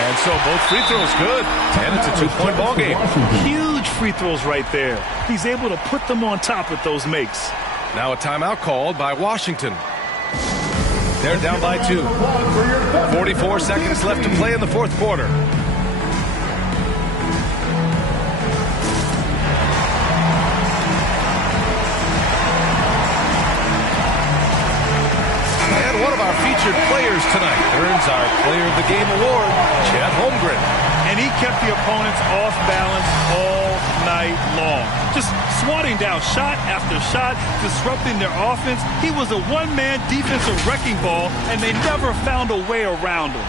And so both free throws good. And it's a 2-point ball game. Huge free throws right there. He's able to put them on top with those makes. Now a timeout called by Washington. They're down by 2. 44 seconds left to play in the fourth quarter. And one of our featured players tonight earns our Player of the Game award, Chet Holmgren. And he kept the opponents off balance all night long. Just swatting down shot after shot, disrupting their offense. He was a one-man defensive wrecking ball, and they never found a way around him.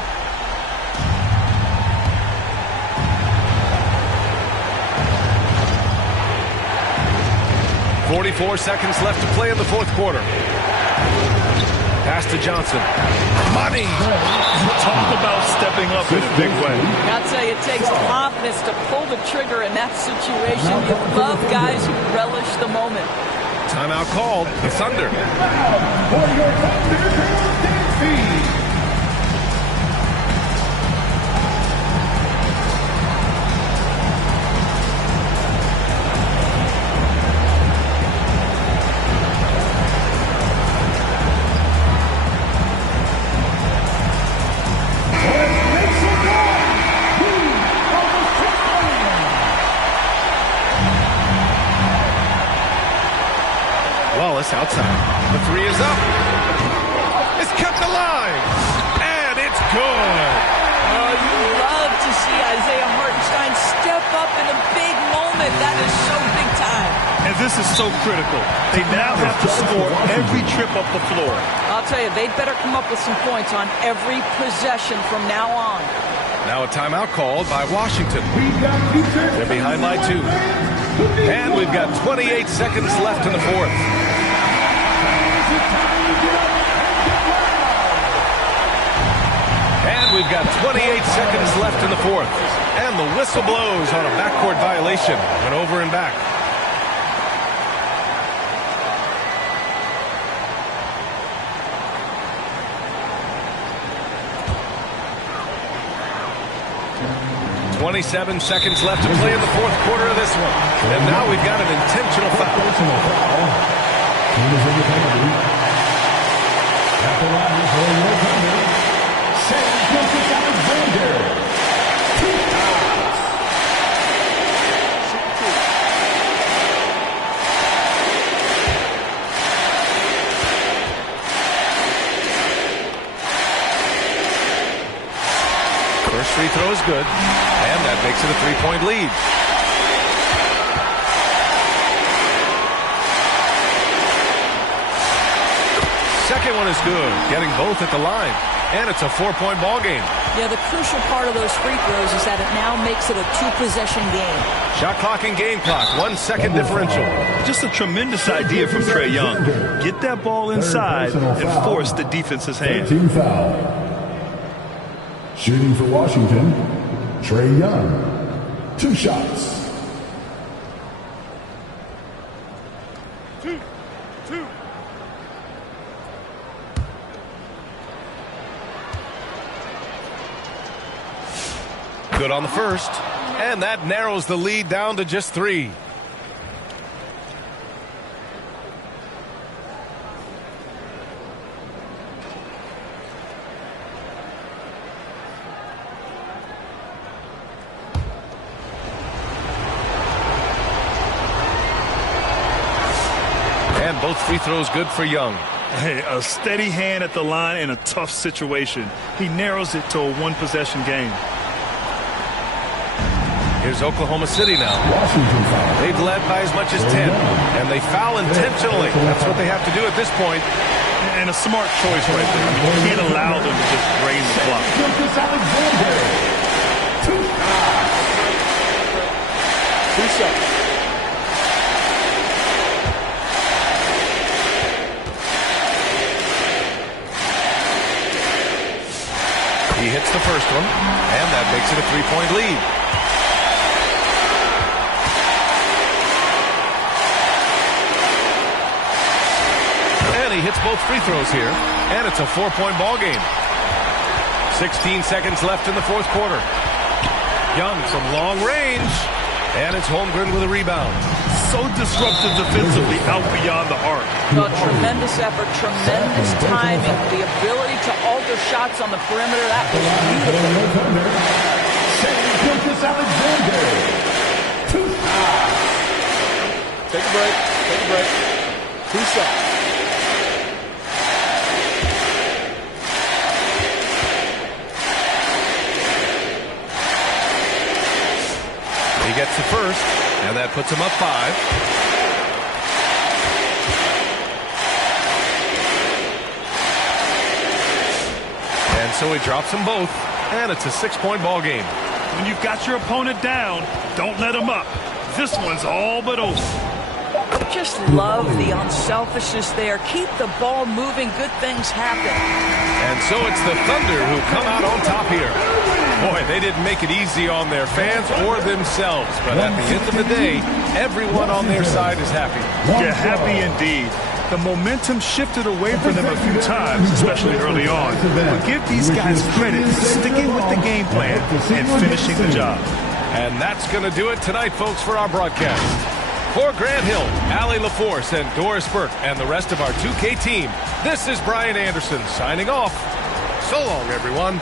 .44 seconds left to play in the fourth quarter. Pass to Johnson. Money! Talk about stepping up in a big way. I'll tell you, it takes confidence to pull the trigger in that situation. You love guys who relish the moment. Timeout called. The Thunder. Wallace outside. The three is up. It's kept alive. And it's good. You love to see Isaiah Hartenstein step up in a big moment. That is so big time. And this is so critical. They now have to score every trip up the floor. I'll tell you, they'd better come up with some points on every possession from now on. Now a timeout called by Washington. They're behind by 2. And we've got 28 seconds left in the fourth. And we've got 28 seconds left in the fourth. And the whistle blows on a backcourt violation. Went over and back. .27 seconds left to play in the fourth quarter of this one. And now we've got an intentional foul. At the line for your thunder, Alexander. 2 fouls. First free throw is good, and that makes it a 3-point lead. Second one is good, getting both at the line, and it's a 4-point ball game. Yeah, the crucial part of those free throws is that it now makes it a 2-possession game. Shot clock and game clock, 1 second differential. Just a tremendous idea from Trae Young. Get that ball inside and force the defense's hand. Team foul. Shooting for Washington, Trae Young. 2 shots. 2. Good on the first, and that narrows the lead down to just 3. And both free throws good for Young. Hey, a steady hand at the line in a tough situation. He narrows it to a 1-possession game. Here's Oklahoma City now. They've led by as much as 10, and they foul intentionally. That's what they have to do at this point. And a smart choice right there. You can't allow them to just drain the clock. He hits the first one, and that makes it a 3-point lead. And he hits both free throws here, and it's a 4-point ball game. 16 seconds left in the fourth quarter. Young from long range, and it's Holmgren with a rebound. So disruptive defensively out beyond the arc. Tremendous effort, tremendous timing, the ability to alter shots on the perimeter. That was beautiful. Alexander. 2 fouls. Take a break. Take a break. 2 shots. He gets the first, and that puts him up 5. And so he drops them both, and it's a 6-point ball game. When you've got your opponent down, don't let him up. This one's all but over. Just love the unselfishness there. Keep the ball moving. Good things happen. And so it's the Thunder who come out on top here. Boy, they didn't make it easy on their fans or themselves. But at the end of the day, everyone on their side is happy. Yeah, happy indeed. The momentum shifted away from them a few times, especially early on. But give these guys credit for sticking with the game plan and finishing the job. And that's going to do it tonight, folks, for our broadcast. For Grant Hill, Allie LaForce, and Doris Burke, and the rest of our 2K team, this is Brian Anderson signing off. So long, everyone.